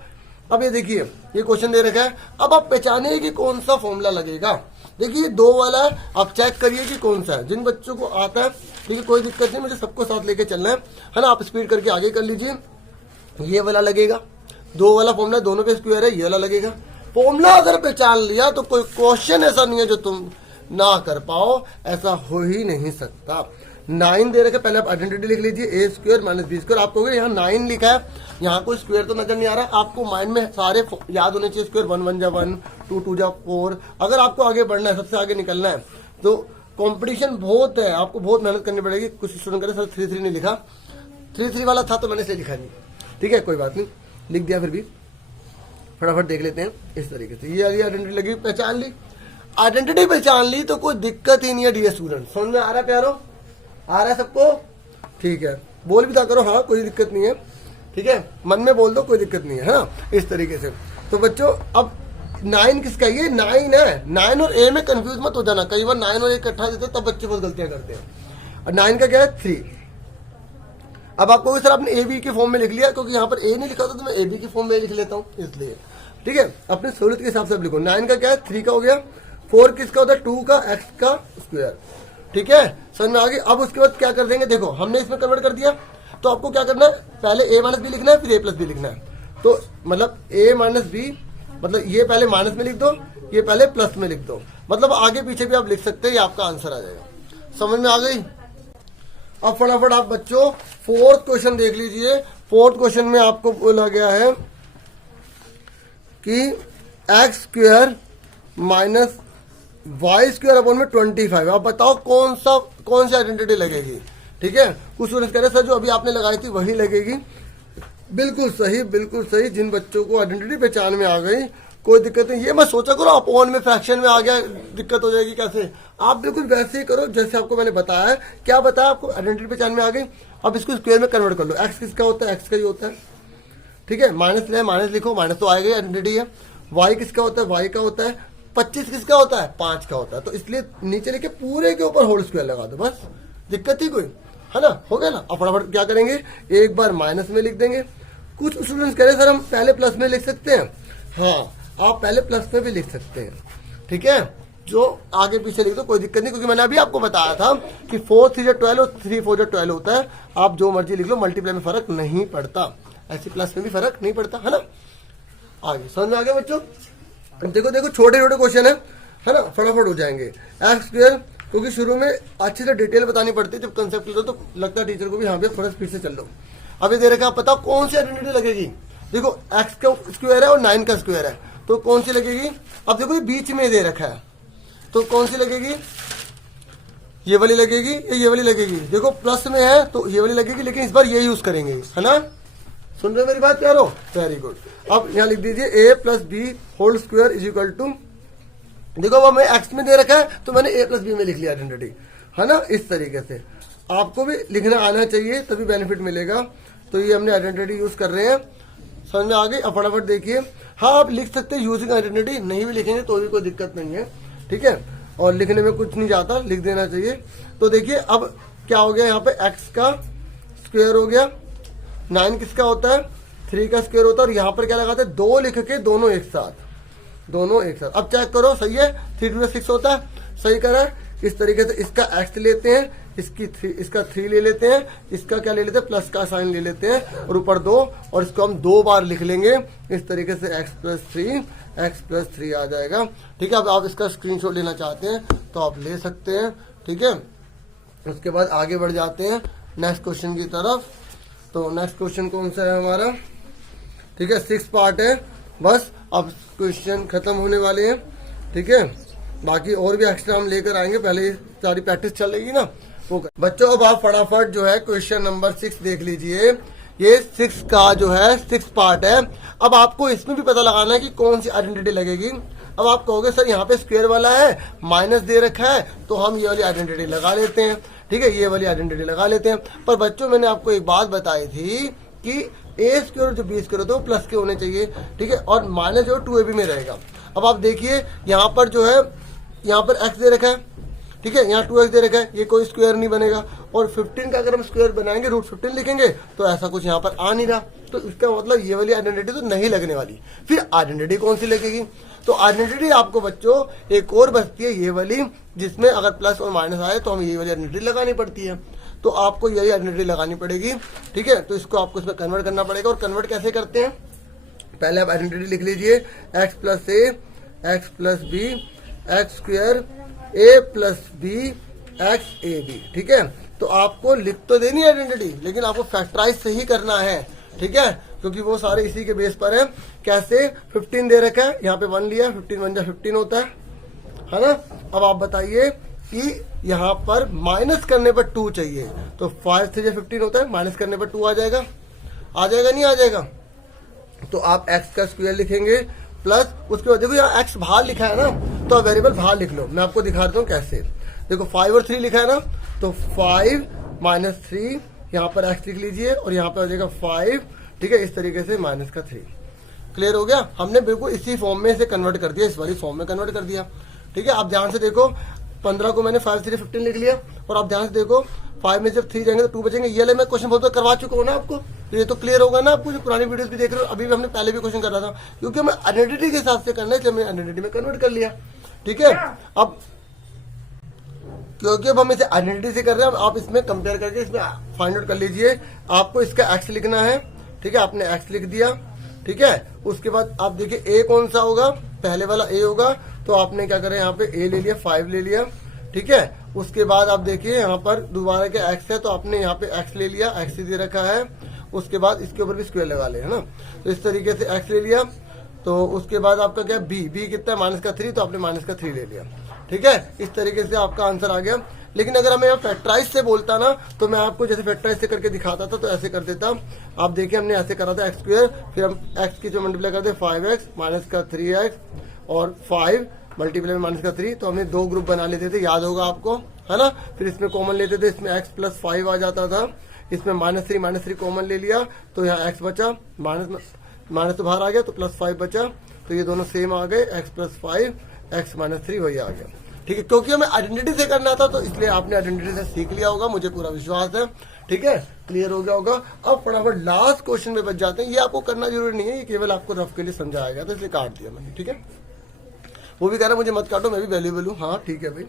अब ये देखिए, ये क्वेश्चन दे रखा है, अब आप पहचानिए कि कौन सा फॉर्मूला लगेगा। देखिए 2 वाला है, आप चेक करिए कि कौन सा है। जिन बच्चों को आता है, देखिए कोई दिक्कत नहीं, मुझे सबको साथ लेके चलना है ना। आप स्पीड करके आगे कर लीजिए। ये वाला लगेगा, 2 वाला फॉर्मूला, दोनों पे स्क्वायर है, ये वाला लगेगा। फॉर्मूला अगर पहचान लिया तो कोई क्वेश्चन ऐसा नहीं है जो तुम ना कर पाओ, ऐसा हो ही नहीं सकता। 9 दे रखे, पहले आप आइडेंटिटी लिख लीजिए, a² - b²। आप कहोगे यहाँ 9 लिखा है, यहाँ कोई स्क्वायर तो नजर नहीं आ रहा। आपको माइंड में सारे याद होने चाहिए स्क्वायर, 1 1 जा 1, 2 2 जा 4। अगर आपको आगे बढ़ना है, सबसे आगे निकलना है, तो कंपटीशन बहुत है, आपको बहुत मेहनत करनी पड़ेगी। कुछ स्टूडेंट करें सर 3 3 नहीं लिखा, 3 वाला था तो मैंने इसे लिखा नहीं, ठीक है, कोई बात नहीं, लिख दिया। फिर भी फटाफट देख लेते हैं इस तरीके से। ये आइडेंटिटी लगी, पहचान ली, आइडेंटिटी पहचान ली तो कोई दिक्कत ही नहीं है डियर स्टूडेंट। समझ में आ रहा है प्यारो, आ रहा है सबको? ठीक है, बोल भी था करो, हाँ कोई दिक्कत नहीं है, ठीक है, मन में बोल दो, कोई दिक्कत नहीं है ना, इस तरीके से। तो बच्चों अब 9 किसका, ये 9 है। 9 और ए में कंफ्यूज मत हो जाना, कई बार 9 और 1 इकट्ठा देते तब बच्चे बहुत गलतियां करते हैं। और 9 का क्या है 3। अब आपको सर आपने ए बी के फॉर्म में लिख लिया, क्योंकि यहाँ पर ए नहीं लिखा था तो मैं ए बी के फॉर्म में लिख लेता हूँ, इसलिए ठीक है, अपने सहूलियत के हिसाब से आप लिखो। 9 का क्या है 3 का हो गया, 4 किसका होता है 2 का, एक्स का स्क्वायर, ठीक है, समझ में आ गई। अब उसके बाद क्या कर देंगे, देखो हमने इसमें कन्वर्ट कर दिया, तो आपको क्या करना है, पहले a माइनस बी लिखना है, फिर a प्लस बी लिखना है। तो मतलब a माइनस बी, मतलब ये पहले माइनस में लिख दो, ये पहले प्लस में लिख दो, मतलब आगे पीछे भी आप लिख सकते हैं, ये आपका आंसर आ जाएगा। समझ में आ गई? अब फटाफट आप बच्चों 4th क्वेश्चन देख लीजिए। 4th क्वेश्चन में आपको बोला गया है कि x square minus y square upon में 25। आप बताओ कौन सी आइडेंटिटी लगेगी, ठीक है। कुछ स्टूडेंट्स कह रहे सर जो अभी आपने लगाई थी वही लगेगी। बिल्कुल सही, बिल्कुल सही। जिन बच्चों को आइडेंटिटी पहचान में आ गई कोई दिक्कत नहीं। ये मत सोचा करो अपॉन में फ्रैक्शन में आ गया दिक्कत हो जाएगी कैसे, आप बिल्कुल वैसे ही करो जैसे आपको मैंने बताया है। क्या बताया आपको, आइडेंटिटी पहचान में आ गई। अब इसको स्क्वायर में कन्वर्ट कर लो। एक्स किसका होता है, एक्स का ही होता है, ठीक है। माइनस ले, माइनस लिखो, माइनस तो आएगा, आइडेंटिटी है। वाई किसका होता है, वाई का होता है। 25 किसका होता है, 5 का होता है। तो इसलिए नीचे लिखे पूरे के ऊपर होल स्क्वायर लगा दो, बस। दिक्कत ही कोई है ना, हो गया ना। अब फटाफट क्या करेंगे, एक बार माइनस में लिख देंगे। कुछ स्टूडेंट्स कह रहे सर हम पहले प्लस में लिख सकते हैं। हाँ, आप पहले प्लस में भी लिख सकते हैं, ठीक है। जो आगे पीछे लिख दो कोई दिक्कत नहीं, क्योंकि मैंने अभी आपको बताया था कि 4 3 12 और 3 4 12 होता है। आप जो मर्जी लिख लो, मल्टीप्लाई में फर्क नहीं पड़ता, ऐसे प्लस में भी फर्क नहीं पड़ता, है ना। आगे समझ में आ गया बच्चों। देखो देखो छोटे छोटे क्वेश्चन है ना, फटाफट हो जाएंगे। एक्स स्क्वायर, क्योंकि शुरू में अच्छे से डिटेल बतानी पड़ती है, जब कंसेप्ट लो तो लगता है टीचर को भी हाँ भी थोड़ा फिर से चल लो। अभी दे रखा, आप बताओ कौन सी आइडेंटिटी लगेगी। देखो एक्स का स्क्वायर है और 9 का स्क्वायर है, तो कौन सी लगेगी। अब देखो ये बीच में दे रखा है, तो कौन सी लगेगी, ये वाली लगेगी या ये वाली लगेगी। देखो प्लस में है तो ये वाली लगेगी, लेकिन इस बार ये यूज करेंगे, है ना। सुन रहे मेरी बात प्यारो, वेरी गुड। अब यहाँ लिख दीजिए a plus b whole square is equal to, देखो वो मैं एक्स में दे रखा है तो मैंने a प्लस बी में लिख लिया आइडेंटिटी, है ना। इस तरीके से आपको भी लिखना आना चाहिए, तभी बेनिफिट मिलेगा। तो ये हमने आइडेंटिटी यूज कर रहे हैं, समझ में आ गई। अब फटाफट देखिए, हाँ आप लिख सकते हैं यूजिंग आइडेंटिटी, नहीं भी लिखेंगे तो भी कोई दिक्कत नहीं है, ठीक है। और लिखने में कुछ नहीं जाता, लिख देना चाहिए। तो देखिए अब क्या हो गया, यहाँ पे एक्स का स्क्वायर हो गया, 9 किसका होता है, 3 का स्क्वायर होता है। और यहाँ पर क्या लगाते हैं, 2 लिख के दोनों एक साथ, दोनों एक साथ। अब चेक करो, सही है, 3 2 6 होता है, सही करा है। इस तरीके से इसका x लेते हैं, इसका 3 ले लेते हैं, इसका क्या ले लेते हैं, प्लस का साइन ले लेते हैं, और ऊपर 2, और इसको हम 2 बार लिख लेंगे। इस तरीके से x प्लस 3 आ जाएगा, ठीक है। अब आप इसका स्क्रीनशॉट लेना चाहते हैं तो आप ले सकते हैं, ठीक है। उसके बाद आगे बढ़ जाते हैं नेक्स्ट क्वेश्चन की तरफ। तो नेक्स्ट क्वेश्चन कौन सा है हमारा, ठीक है, 6 पार्ट है बस। अब क्वेश्चन खत्म होने वाले हैं, ठीक है। बाकी और भी एक्स्ट्रा हम लेकर आएंगे, पहले सारी प्रैक्टिस चल रही ना वो। बच्चों अब आप फटाफट जो है क्वेश्चन नंबर 6 देख लीजिए। ये 6 का जो है 6 पार्ट है। अब आपको इसमें भी पता लगाना है कि कौन सी आइडेंटिटी लगेगी। अब आप कहोगे सर यहाँ पे स्क्वायर वाला है, माइनस दे रखा है, तो हम ये वाली आइडेंटिटी लगा लेते हैं, ठीक है, ये वाली आइडेंटिटी लगा लेते हैं। पर बच्चों मैंने आपको एक बात बताई थी कि ए स्क्वायर जो बी स्क्वायर होता है वो प्लस के होने चाहिए, ठीक है, और माइनस जो 2ab में रहेगा। अब आप देखिए यहाँ पर जो है, यहाँ पर x दे रखा है, ठीक है, यहाँ 2x दे रखा है, ये कोई स्क्वायर नहीं बनेगा। और 15 का अगर हम स्क्वायर बनाएंगे, √15 लिखेंगे, तो ऐसा कुछ यहाँ पर आ नहीं रहा। तो इसका मतलब ये वाली आइडेंटिटी तो नहीं लगने वाली। फिर आइडेंटिटी कौन सी लगेगी, तो आइडेंटिटी आपको बच्चों एक और बचती है, ये वाली, जिसमें अगर प्लस और माइनस आए तो हमें ये वाली आइडेंटिटी लगानी पड़ती है। तो आपको यही आइडेंटिटी लगानी पड़ेगी, ठीक है। तो इसको आपको इसमें कन्वर्ट करना पड़ेगा। और कन्वर्ट कैसे करते हैं, पहले आप आइडेंटिटी लिख लीजिए, x plus a x plus b x square a plus b x a b, ठीक है। तो आपको लिख तो देनी है आइडेंटिटी, लेकिन आपको फैक्टराइज से ही करना है, ठीक है, क्योंकि वो सारे इसी के बेस पर है। कैसे, 15 दे रखा है, यहाँ पे 1 लिया, 15 1 जा 15 होता है ना। अब आप बताइए कि यहाँ पर माइनस करने पर 2 चाहिए, तो 5 3 15 होता है, माइनस करने पर 2 आ जाएगा नहीं आ जाएगा। तो आप x का स्क्वायर लिखेंगे प्लस उसके बाद देखो यहाँ x बाहर लिखा है ना, तो वेरिएबल बाहर लिख लो। मैं आपको दिखा देता हूँ कैसे। देखो 5 और 3 लिखा है ना, तो 5 माइनस 3 यहाँ पर x लिख लीजिए और यहाँ पर आ जाएगा 5, ठीक है, इस तरीके से माइनस का 3। क्लियर हो गया। हमने बिल्कुल इसी फॉर्म में इसे कन्वर्ट कर दिया, इस वाली फॉर्म में कन्वर्ट कर दिया, ठीक है। आप ध्यान से देखो 15 को मैंने 5 3 15 लिख लिया, और आप ध्यान से देखो 5 में जब 3 जाएंगे तो 2 बचेंगे। ये ले मैं क्वेश्चन बहुत करवा चुका हूँ ना आपको, तो ये तो क्लियर होगा ना आपको, जो पुरानी वीडियोस भी देख रहे हो। अभी भी हमने पहले भी क्वेश्चन कर रहा था, क्योंकि हमें आइडेंटिटी के हिसाब से करना है, इसलिए हमने आइडेंटिटी में कन्वर्ट कर लिया, ठीक है। अब क्योंकि अब हम इसे आइडेंटिटी से कर रहे हैं, अब आप इसमें कंपेयर करके इसमें फाइंड आउट कर लीजिए। आपको इसका एक्स लिखना है, ठीक है, आपने एक्स लिख दिया, ठीक है। उसके बाद आप देखिए ए कौन सा होगा, पहले वाला ए होगा, तो आपने क्या करें यहाँ पे ए ले लिया, 5 ले लिया, ठीक है। उसके बाद आप देखिए यहाँ पर दोबारा क्या एक्स है, तो आपने यहाँ पे एक्स ले लिया, एक्स ही दे रखा है। उसके बाद इसके ऊपर भी स्क्वायर लगा ले, है ना, तो इस तरीके से एक्स ले लिया। तो उसके बाद आपका क्या बी कितना है, माइनस का 3, तो आपने माइनस का 3 ले लिया, ठीक है। इस तरीके से आपका आंसर आ गया। लेकिन अगर हमें यहाँ फैक्टराइज से बोलता ना, तो मैं आपको जैसे फैक्टराइज से करके दिखाता था, तो ऐसे कर देता। आप देखिए हमने ऐसे करा था एक्स स्क्वायर, फिर हम एक्स की जो मल्टीप्लाई करते 5x माइनस का 3x और 5 मल्टीप्लाई में माइनस का 3, तो हमने 2 ग्रुप बना लेते थे, याद होगा आपको, है ना। फिर इसमें कॉमन लेते थे, इसमें x प्लस 5 आ जाता था, इसमें माइनस 3 कॉमन ले लिया, तो यहाँ x बचा, माइनस तो बाहर आ गया, तो प्लस 5 बचा, तो ये दोनों सेम आ गए, x प्लस 5 x माइनस 3 वही आ गया, ठीक है। क्योंकि हमें आइडेंटिटी से करना था, तो इसलिए आपने आइडेंटिटी से सीख लिया होगा, मुझे पूरा विश्वास है, ठीक है, क्लियर हो गया होगा। अब फटाफट लास्ट क्वेश्चन में बच जाते हैं। ये आपको करना जरूरी नहीं है, ये केवल आपको रफ के लिए समझाया गया था, इसलिए काट दिया मैंने, ठीक है। वो भी कह रहा है मुझे मत काटो, मैं भी वैल्यूएबल हूँ, हाँ ठीक है भाई,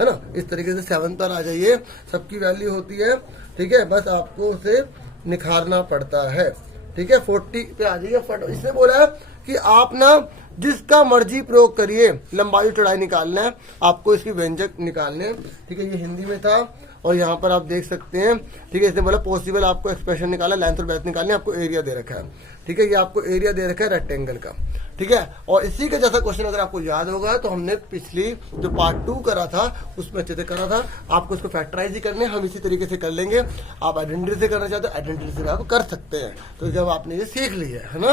है ना। इस तरीके से 7 पर आ जाइए, सबकी वैल्यू होती है, ठीक है, बस आपको उसे निखारना पड़ता है, ठीक है। 40 पे आ जाइए फट। इसने बोला है कि आप ना जिसका मर्जी प्रयोग करिए, लंबाई चौड़ाई निकालना है आपको, इसकी व्यंजक निकालने हैं, ठीक है। ये हिंदी में था, और यहाँ पर आप देख सकते हैं, ठीक है। इसने बोला पॉसिबल आपको एक्सप्रेशन निकाला, लेंथ और ब्रेड्थ निकालने, आपको एरिया दे रखा है, ठीक है। ये आपको एरिया दे रखा है रेक्टेंगल का, ठीक है। और इसी का जैसा क्वेश्चन अगर आपको याद होगा, तो हमने पिछली जो पार्ट 2 करा था उसमें अच्छे से करा था। आपको इसको फैक्टराइज ही करने, हम इसी तरीके से कर लेंगे। आप आइडेंटिटी से करना चाहते हो, आइडेंटिटी से आप कर सकते हैं। तो जब आपने ये सीख लिया है ना,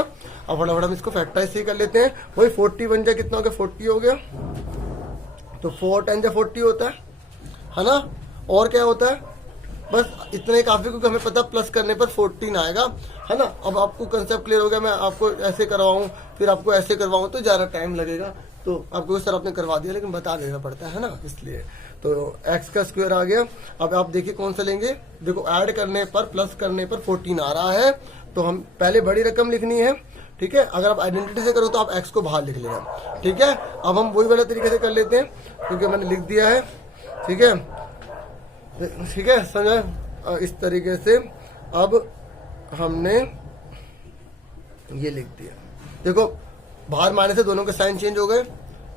अब फटाफट हम इसको फैक्टराइज से कर लेते हैं। वही 40 बन जाए, कितना हो गया, 40 हो गया, तो 4 10 40 होता है ना। और क्या होता है, बस इतना ही काफी, क्योंकि हमें पता प्लस करने पर 14 आएगा, है ना। अब आपको कंसेप्ट क्लियर हो गया। मैं आपको ऐसे करवाऊं, फिर आपको ऐसे करवाऊं, तो ज़्यादा टाइम लगेगा। तो आपको सर आपने करवा दिया, लेकिन बता देना पड़ता है ना, इसलिए। तो x का स्क्वायर आ गया। अब आप देखिए कौन सा लेंगे, देखो ऐड करने पर, प्लस करने पर 14 आ रहा है, तो हम पहले बड़ी रकम लिखनी है, ठीक है। अगर आप आइडेंटिटी से करो तो आप x को बाहर लिख लेना, ठीक है। अब हम वही वाले तरीके से कर लेते हैं, क्योंकि मैंने लिख दिया है, ठीक है, ठीक है, समझ। इस तरीके से अब हमने ये लिख दिया, देखो बाहर मारने से दोनों के साइन चेंज हो गए,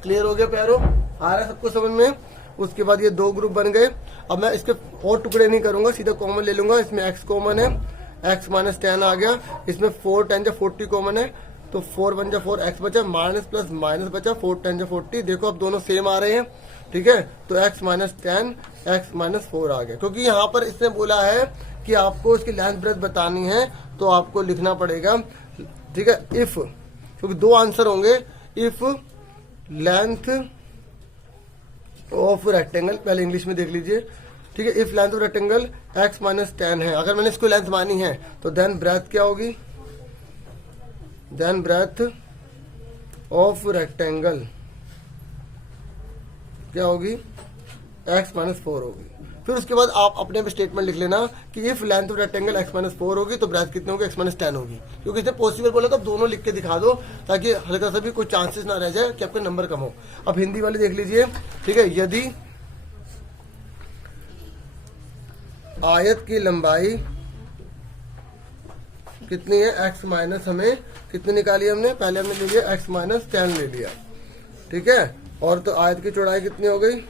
क्लियर हो गया, प्यारो आ रहा है सबको समझ में। उसके बाद ये 2 ग्रुप बन गए। अब मैं इसके और टुकड़े नहीं करूंगा, सीधा कॉमन ले लूंगा। इसमें x कॉमन है, x माइनस 10 आ गया, इसमें 4 10 40 कॉमन है, तो 4 1 4 x बचा, माइनस प्लस माइनस बचा, 4 10 40। देखो अब दोनों सेम आ रहे हैं, ठीक है। तो x माइनस 10 x माइनस 4 आ गया, क्योंकि यहाँ पर इसने बोला है कि आपको इसकी लेंथ ब्रेथ बतानी है, तो आपको लिखना पड़ेगा, ठीक है, इफ, क्योंकि 2 आंसर होंगे। इफ लेंथ ऑफ रेक्टेंगल, पहले इंग्लिश में देख लीजिए, ठीक है। If length of rectangle x minus 10 है, अगर मैंने इसको लेंथ मानी है, तो देन ब्रेथ क्या होगी, देन ब्रेथ ऑफ रेक्टेंगल क्या होगी, x माइनस 4 होगी। फिर उसके बाद आप अपने पे स्टेटमेंट लिख लेना कि if length of rectangle x minus 4 होगी, तो ब्रेथ कितनी होगी, x माइनस 10 होगी। क्योंकि इसने पॉसिबल बोला तो दोनों लिख के दिखा दो, ताकि हल्का सा भी कोई चांसेस ना रह जाए कि आपके नंबर कम हो। अब हिंदी वाली देख लीजिए, ठीक है। यदि आयत की लंबाई कितनी है, x माइनस, हमें कितनी निकाली हमने, पहले हमने ले लिया x माइनस 10 ले लिया, ठीक है। और तो आयत की चौड़ाई कितनी हो गई,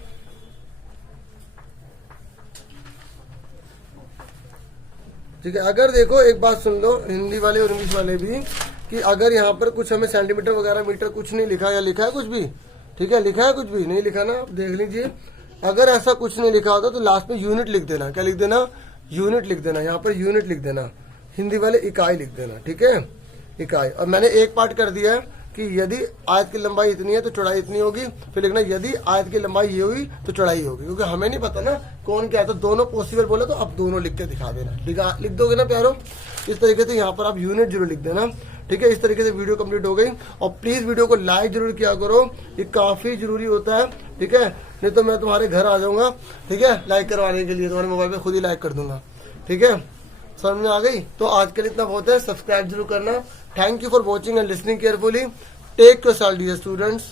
ठीक है। अगर देखो एक बात सुन लो, हिंदी वाले और इंग्लिश वाले भी, कि अगर यहाँ पर कुछ हमें सेंटीमीटर वगैरह मीटर कुछ नहीं लिखा, या लिखा है कुछ भी, ठीक है, लिखा है कुछ भी नहीं लिखा ना, आप देख लीजिए, अगर ऐसा कुछ नहीं लिखा होता तो लास्ट में यूनिट लिख देना। क्या लिख देना? यूनिट लिख देना। यहाँ पर यूनिट लिख देना, हिंदी वाले इकाई लिख देना, ठीक है, इकाई। और मैंने एक पार्ट कर दिया है कि यदि आयत की लंबाई इतनी है तो चौड़ाई इतनी होगी, फिर लिखना यदि आयत की लंबाई ये हुई तो चौड़ाई होगी, क्योंकि हमें नहीं पता ना कौन क्या है, तो दोनों पॉसिबल बोले तो अब दोनों लिख के दिखा देना, लिख दोगे ना प्यारो। इस तरीके से यहाँ पर आप यूनिट जरूर लिख देना, ठीक है। इस तरीके से वीडियो कंप्लीट हो गई। और प्लीज वीडियो को लाइक जरूर किया करो, ये काफी जरूरी होता है, ठीक है, नहीं तो मैं तुम्हारे घर आ जाऊंगा, ठीक है, लाइक करवाने के लिए, तुम्हारे मोबाइल पे खुद ही लाइक कर दूंगा, ठीक है। समझ में आ गई? तो आज के लिए इतना बहुत है, सब्सक्राइब जरूर करना। Thank you for watching and listening carefully. Take yourself dear students.